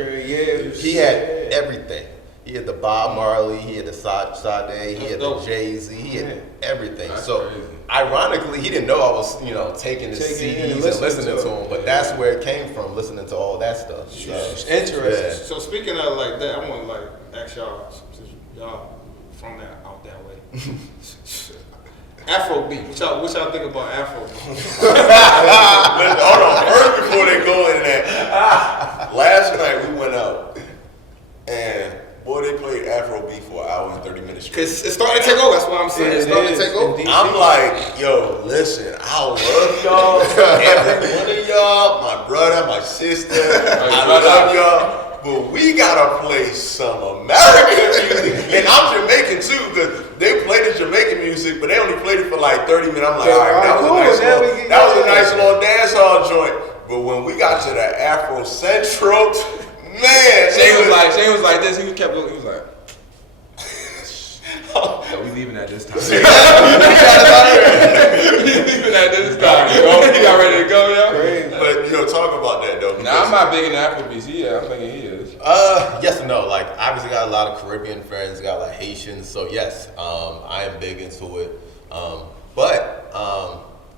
He had everything. He had the Bob Marley, he had the Sade, he had the Jay-Z, he had everything. That's so crazy. Ironically, he didn't know I was taking the CDs and listening to them, but that's where it came from, listening to all that stuff. Interesting. Yeah. So speaking of like that, I want to like ask y'all, since y'all from that out that way. Afrobeat. What y'all think about Afrobeat? Hold on. First, before they go into that, last night we went out and boy, they played Afrobeat for an hour and 30 minutes. Cause it's starting to take over. That's what I'm saying. It's starting to take over. I'm like, yo, listen, I love y'all, every one of y'all, my brother, my sister, I love y'all. But we gotta play some American music. And I'm Jamaican too, because they played the Jamaican music, but they only played it for like 30 minutes. I'm like, all right, that was a nice little dance hall joint. But when we got to the Afro Central, man, Shane was like this. He kept looking. He was like, "Yo, we leaving at this time." We leaving at this time. You got ready to go, yo? But talk about that though. Nah, I'm not big in Afrobeats. Yeah, I'm thinking he is. Yes and no. Like, obviously got a lot of Caribbean friends, got like Haitians. So yes, I am big into it. But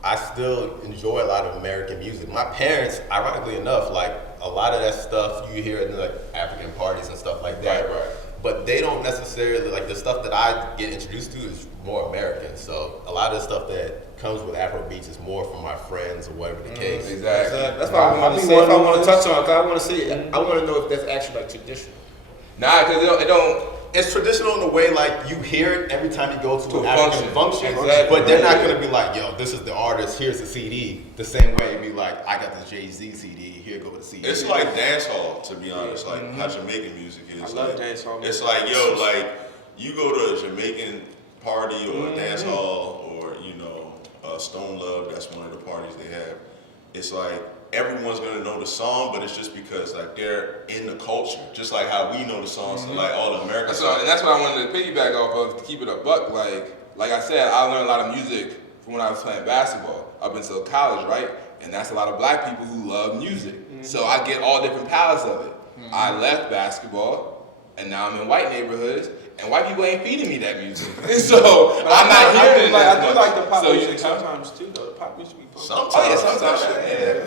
I still enjoy a lot of American music. My parents, ironically enough, like a lot of that stuff you hear in like African parties and stuff like that. Right. But they don't necessarily, like the stuff that I get introduced to is more American. So a lot of the stuff that comes with Afrobeats is more from my friends or whatever the case. Exactly. That's why I want to say, if I want to touch on it, because I want to see, I want to know if that's actually like traditional. Nah, because it don't. It's traditional in the way like you hear it every time you go to an African function, exactly. But they're not gonna be like, yo, this is the artist, here's the CD. The same way it'd be like, I got the Jay-Z CD, here go the CD. It's like dance hall, to be honest. Like how Jamaican music is. I love dance hall. It's like, yo, like you go to a Jamaican party or a dance hall or Stone Love. That's one of the parties they have. It's like everyone's gonna know the song, but it's just because like they're in the culture, just like how we know the songs, like all the American songs. And that's what I wanted to piggyback off of, to keep it a buck. Like I said, I learned a lot of music from when I was playing basketball up until college, right? And that's a lot of black people who love music. So I get all different palettes of it. I left basketball, and now I'm in white neighborhoods, and white people ain't feeding me that music. So I'm not hearing it. I do like the pop music sometimes too, though. The pop music be pop. Sometimes.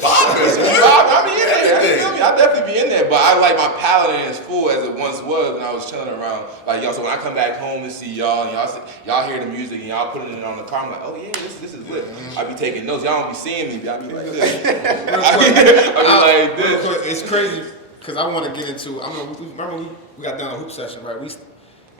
Pop music. I be in there. You feel me? I definitely be in there, but I like my palette ain't as full as it once was when I was chilling around. Like so when I come back home and see y'all and y'all hear the music and y'all putting it on the car, I'm like, oh yeah, this is lit. I be taking notes. Y'all don't be seeing me, but I be like this. I be like this. It's crazy because I want to get into. Remember we got done a hoop session, right? We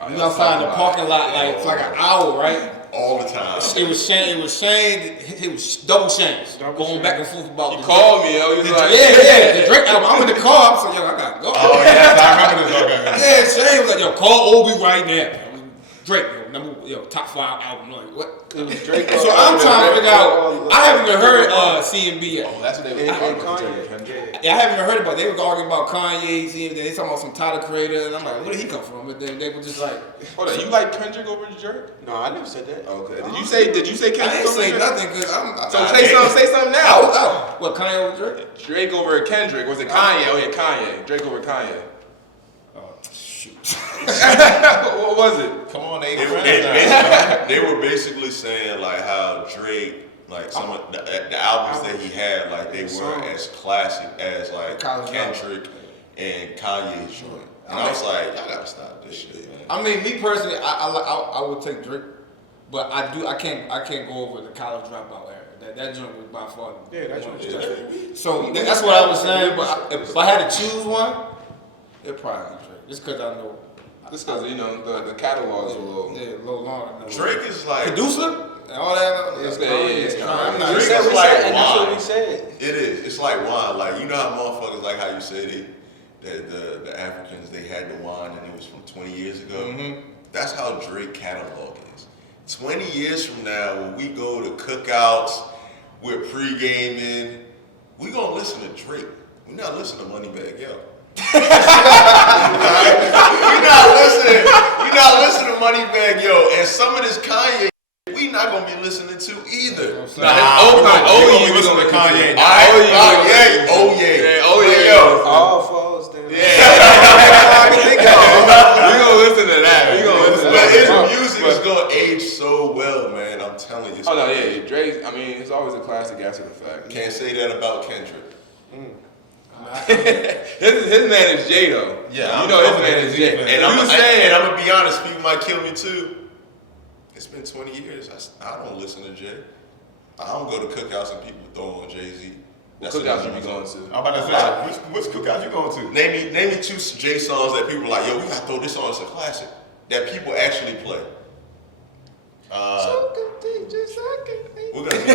outside in the parking lot for like an hour, right? All the time. It was Shane. It was double Shane's going back and forth about. You called me, yo. You was like, yeah. The Drake album. I'm in the car. I'm saying, yo, I gotta go. Oh yes, I remember this. Yeah, Shane was like, yo, call Obi right now. Drake, top 5 album. Like what? It was Drake. So I'm trying to figure out. I haven't even heard CMB yet. Oh, that's what they were talking about. Yeah, I haven't even heard about. They were arguing about Kanye, CMB. They talking about some Tyler Creator, and I'm like, where did he come from? But then they were just like, hold on, you like Kendrick over Drake? No, I never said that. Okay. Did you say Kendrick? I didn't say nothing because I'm. So say something now. What, Kanye over Drake? Drake over Kendrick. Was it Kanye? Oh yeah, Kanye. Drake over Kanye. Shoot. What was it? Come on, they were basically saying like how Drake, like some of the albums that he had, like they weren't as classic as like Kendrick and Kanye's joint. And I was like, y'all gotta stop this shit, man. I mean, me personally, I would take Drake, but I can't go over the College Dropout era. That joint was by far. Yeah, that joint was tough. So that's what I was saying. But if I had to choose one, it'd probably be Drake. Just because I know. Just because the catalog is a little longer. Drake is like producer and all that. Drake is like wine. That's what we said. It is. It's like wine. Like you know how motherfuckers like how you say the Africans they had the wine and it was from 20 years ago. That's how Drake catalog is. 20 years from now, when we go to cookouts, we're pre-gaming, we gonna listen to Drake. We're not listening to Moneybagg Yo. We're not listening to Moneybagg Yo. And some of this Kanye, we not gonna be listening to either. We gonna listen to Kanye. Oh yeah. All falls down. Yeah. We gonna listen to that. But his music is gonna age so well, man. I'm telling you. Oh no, yeah, Drake. I mean, it's always a classic after the fact. Can't say that about Kendrick. His man is Jay though. Yeah, you know his man is Jay. And I'm gonna be honest, people might kill me too. It's been 20 years. I don't listen to Jay. I don't go to cookouts and people throw on Jay-Z. What cookouts you be going to? I'm about to say, which cookouts you going to? Name me 2 Jay songs that people are like, yo, we gotta throw this on as a classic. That people actually play. We're gonna be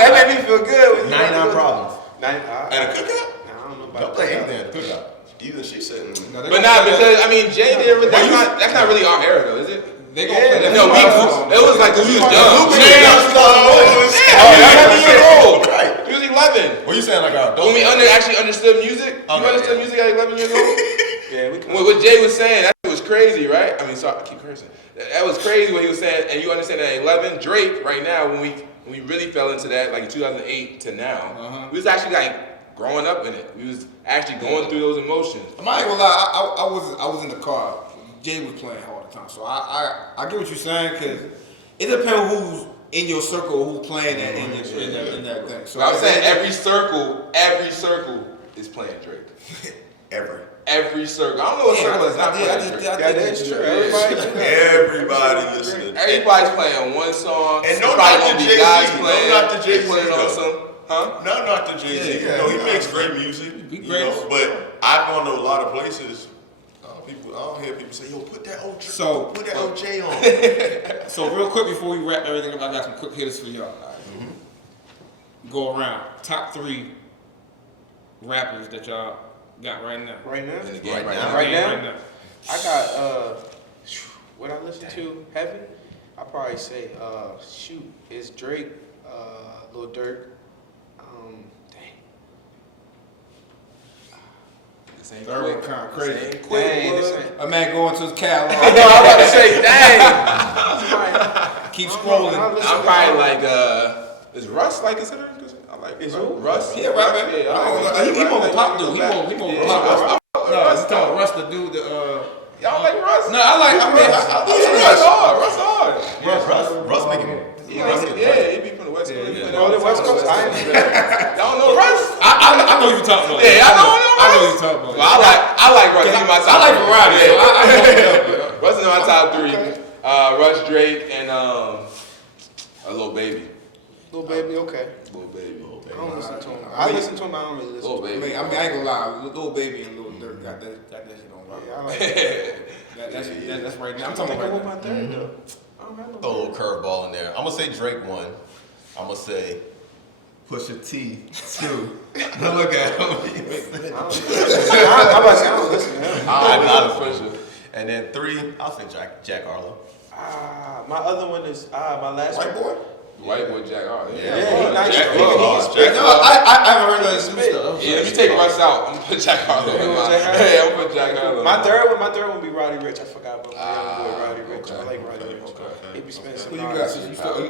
That made me feel good. 99 Problems. At a cookout? I don't know about Don't play anything at a cookout. Either she said. But not because I mean Jay did. That's not really our era though, is it? They gonna play that. No, it was like we was young. He He was 11. What you saying, like a When we actually understood music, you understood music at 11 years old. Yeah, what Jay was saying, that was crazy, right? I mean, sorry, I keep cursing. That was crazy what he was saying, and you understand that at 11, Drake right now, when we really fell into that, like in 2008 to now, we was actually like growing up in it. We was actually going through those emotions. I'm not even gonna lie. I was in the car. Jay was playing all the time, so I get what you're saying because it depends who's in your circle, who's playing that in that thing. So I'm saying every circle is playing Drake. Every circle. I don't know what circle is not playing Drake. That's true. Everybody listening. Everybody's playing one song. And no probably knock to gonna be guys Jay-Z. playing. No knock to Jay-Z. Putting on some. Huh? No knock to Jay-Z. Yeah, he makes great music. You know, but I've gone to a lot of places. I don't hear people say, "Yo, put that old put that old J on." So real quick before we wrap everything up, I got some quick hitters for y'all. Go around. Top 3 rappers that y'all got right now. Right now? In the game Right now? I got, what I listen to heavy, I'll probably say, it's Drake, Lil Durk, Third one kind of crazy. Dang, A man going to his catalog. I know, I'm about to say, dang. Keep scrolling. I'm probably like, is Russ like considered? I like Russ. Yeah, right, man. He more of a pop dude. He more pop. No, he's talking Russ, the dude. Y'all like Russ? No, I like. Russ hard. Russ making it. Yeah, he be from the West Coast. Oh, the West Coast? Y'all know Russ? I know you talking about. Yeah, I know you talking about. Well, I like Russ. He's my top. I like variety. So I Russ is in my top 3. Russ, Drake, and a Lil Baby. Lil Baby, okay. Lil Baby. I don't listen to him. I listen to him, I don't really listen Lil to him. Baby. I mean, I ain't gonna lie. Lil Baby and Lil Durk got that shit on rock. Yeah, I like That's right now. I'm talking about right now. my third, though. I don't have no Throw a little curveball in there. I'm gonna say Drake 1. I'm gonna say Pusha T 2. Look at him. I'm about to say, I don't listen to him. I'm not a Pusha. And then 3, I'll say Jack Harlow. My other one is, my last White one. boy. White boy Jack Hard. Yeah, he nice. Jack He Hard. I haven't heard that stuff. Yeah, let me take Russ out. I'm gonna put Jack Harlow in my. Yeah, I'm gonna put Jack Harlow. My third one be Roddy Ricch. I forgot about my young boy Roddy Ricch. I like Roddy Ricch. He be spending some Who you got?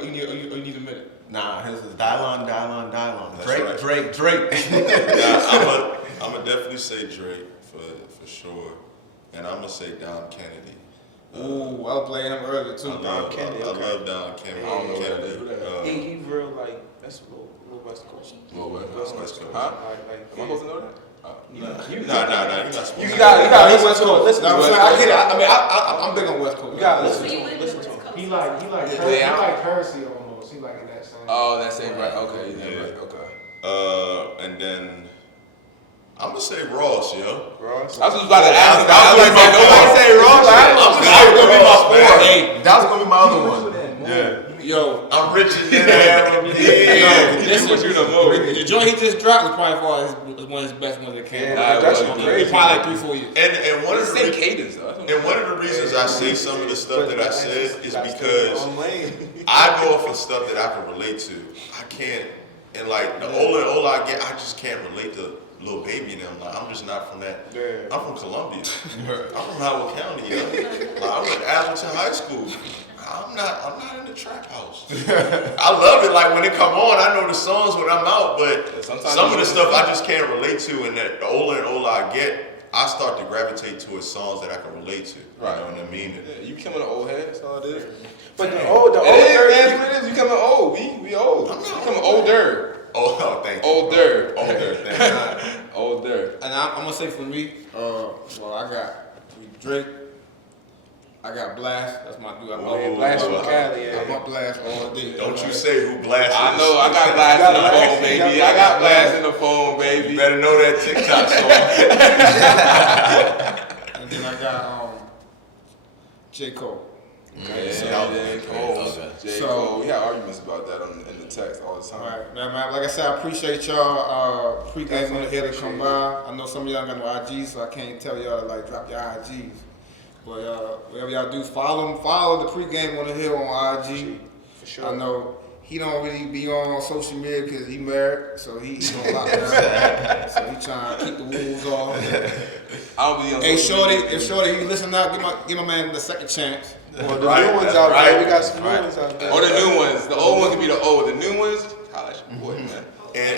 You need a minute. Nah, his is Dylon. That's Drake. I'm gonna definitely say Drake for sure, and I'm gonna say Dom Kennedy. Ooh, I was playing him earlier too. I love Dom Kennedy. I don't know Kennedy. He real like that's a little West Coast. West Coast. Huh? Am I supposed to know that? Nah, you're not supposed to. You got West Coast. Listen to him. I get it. I mean, I'm big on West Coast. You got listen to him. He like Currency almost. He like in that same. Oh, that same right. Okay, yeah. Okay. And then I'm gonna say Ross, yo. Ross. I was about to ask him. I was like, nobody say Ross. That was gonna be my 4. That was gonna be my other one. Yeah. Yo, I'm richer than I ever been. The joint he just dropped was probably one of his best ones that came out. That's crazy. Probably like 3-4 years. And one of the same cadence though. And one of the reasons I say some of the stuff that I said is because I go off of stuff that I can relate to. I can't, and like the older I get, I just can't relate to Lil Baby and them. Like, I'm just not from that. Yeah. I'm from Columbia. I'm from Howard County. Yo. Like, I went to Appleton High School. I'm not in the trap house. I love it. Like when it come on, I know the songs when I'm out, but some of the stuff I just can't relate to. And that the older and older I get, I start to gravitate towards songs that I can relate to. Right. You know what I mean? Yeah, you becoming an old head. That's all it is. But the older, man, what it is. You becoming old. We old. I'm becoming older. Oh, thank you. Older. Thank God. Older. And I'm gonna say for me, well, I got Drake. I got Blast. That's my dude. Blast from Cali. I want Blast all day. Don't you say who Blast is. I know. I got Blast in the phone, baby. I got Blast in the phone, baby. You better know that TikTok song. And then I got J. Cole. Okay, J. Cole. We had arguments about that in the text all the time. All right, man. Like I said, I appreciate y'all. Pregame on the hill to come by. I know some of y'all got no IG, so I can't tell y'all to like drop your IGs. But whatever y'all do, follow the Pregame on the hill on IG. For sure. I know he don't really be on social media because he married, so he's on lockdown. So he trying to keep the wolves off. I'll be on hey, social Shorty, media. if Shorty, you listen out, give my man the second chance. Well, the new ones out there. We got some new ones out there. Or the new ones. The old ones can be the old. The new ones, holla at your boy, man. And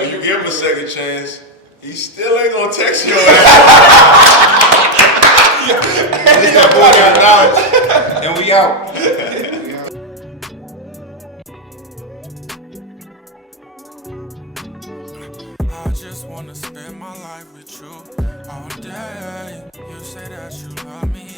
when you give him a second chance, he still ain't gonna text your ass. It's that boy got knowledge. And we out. I just wanna spend my life with you all day. You say that you love me.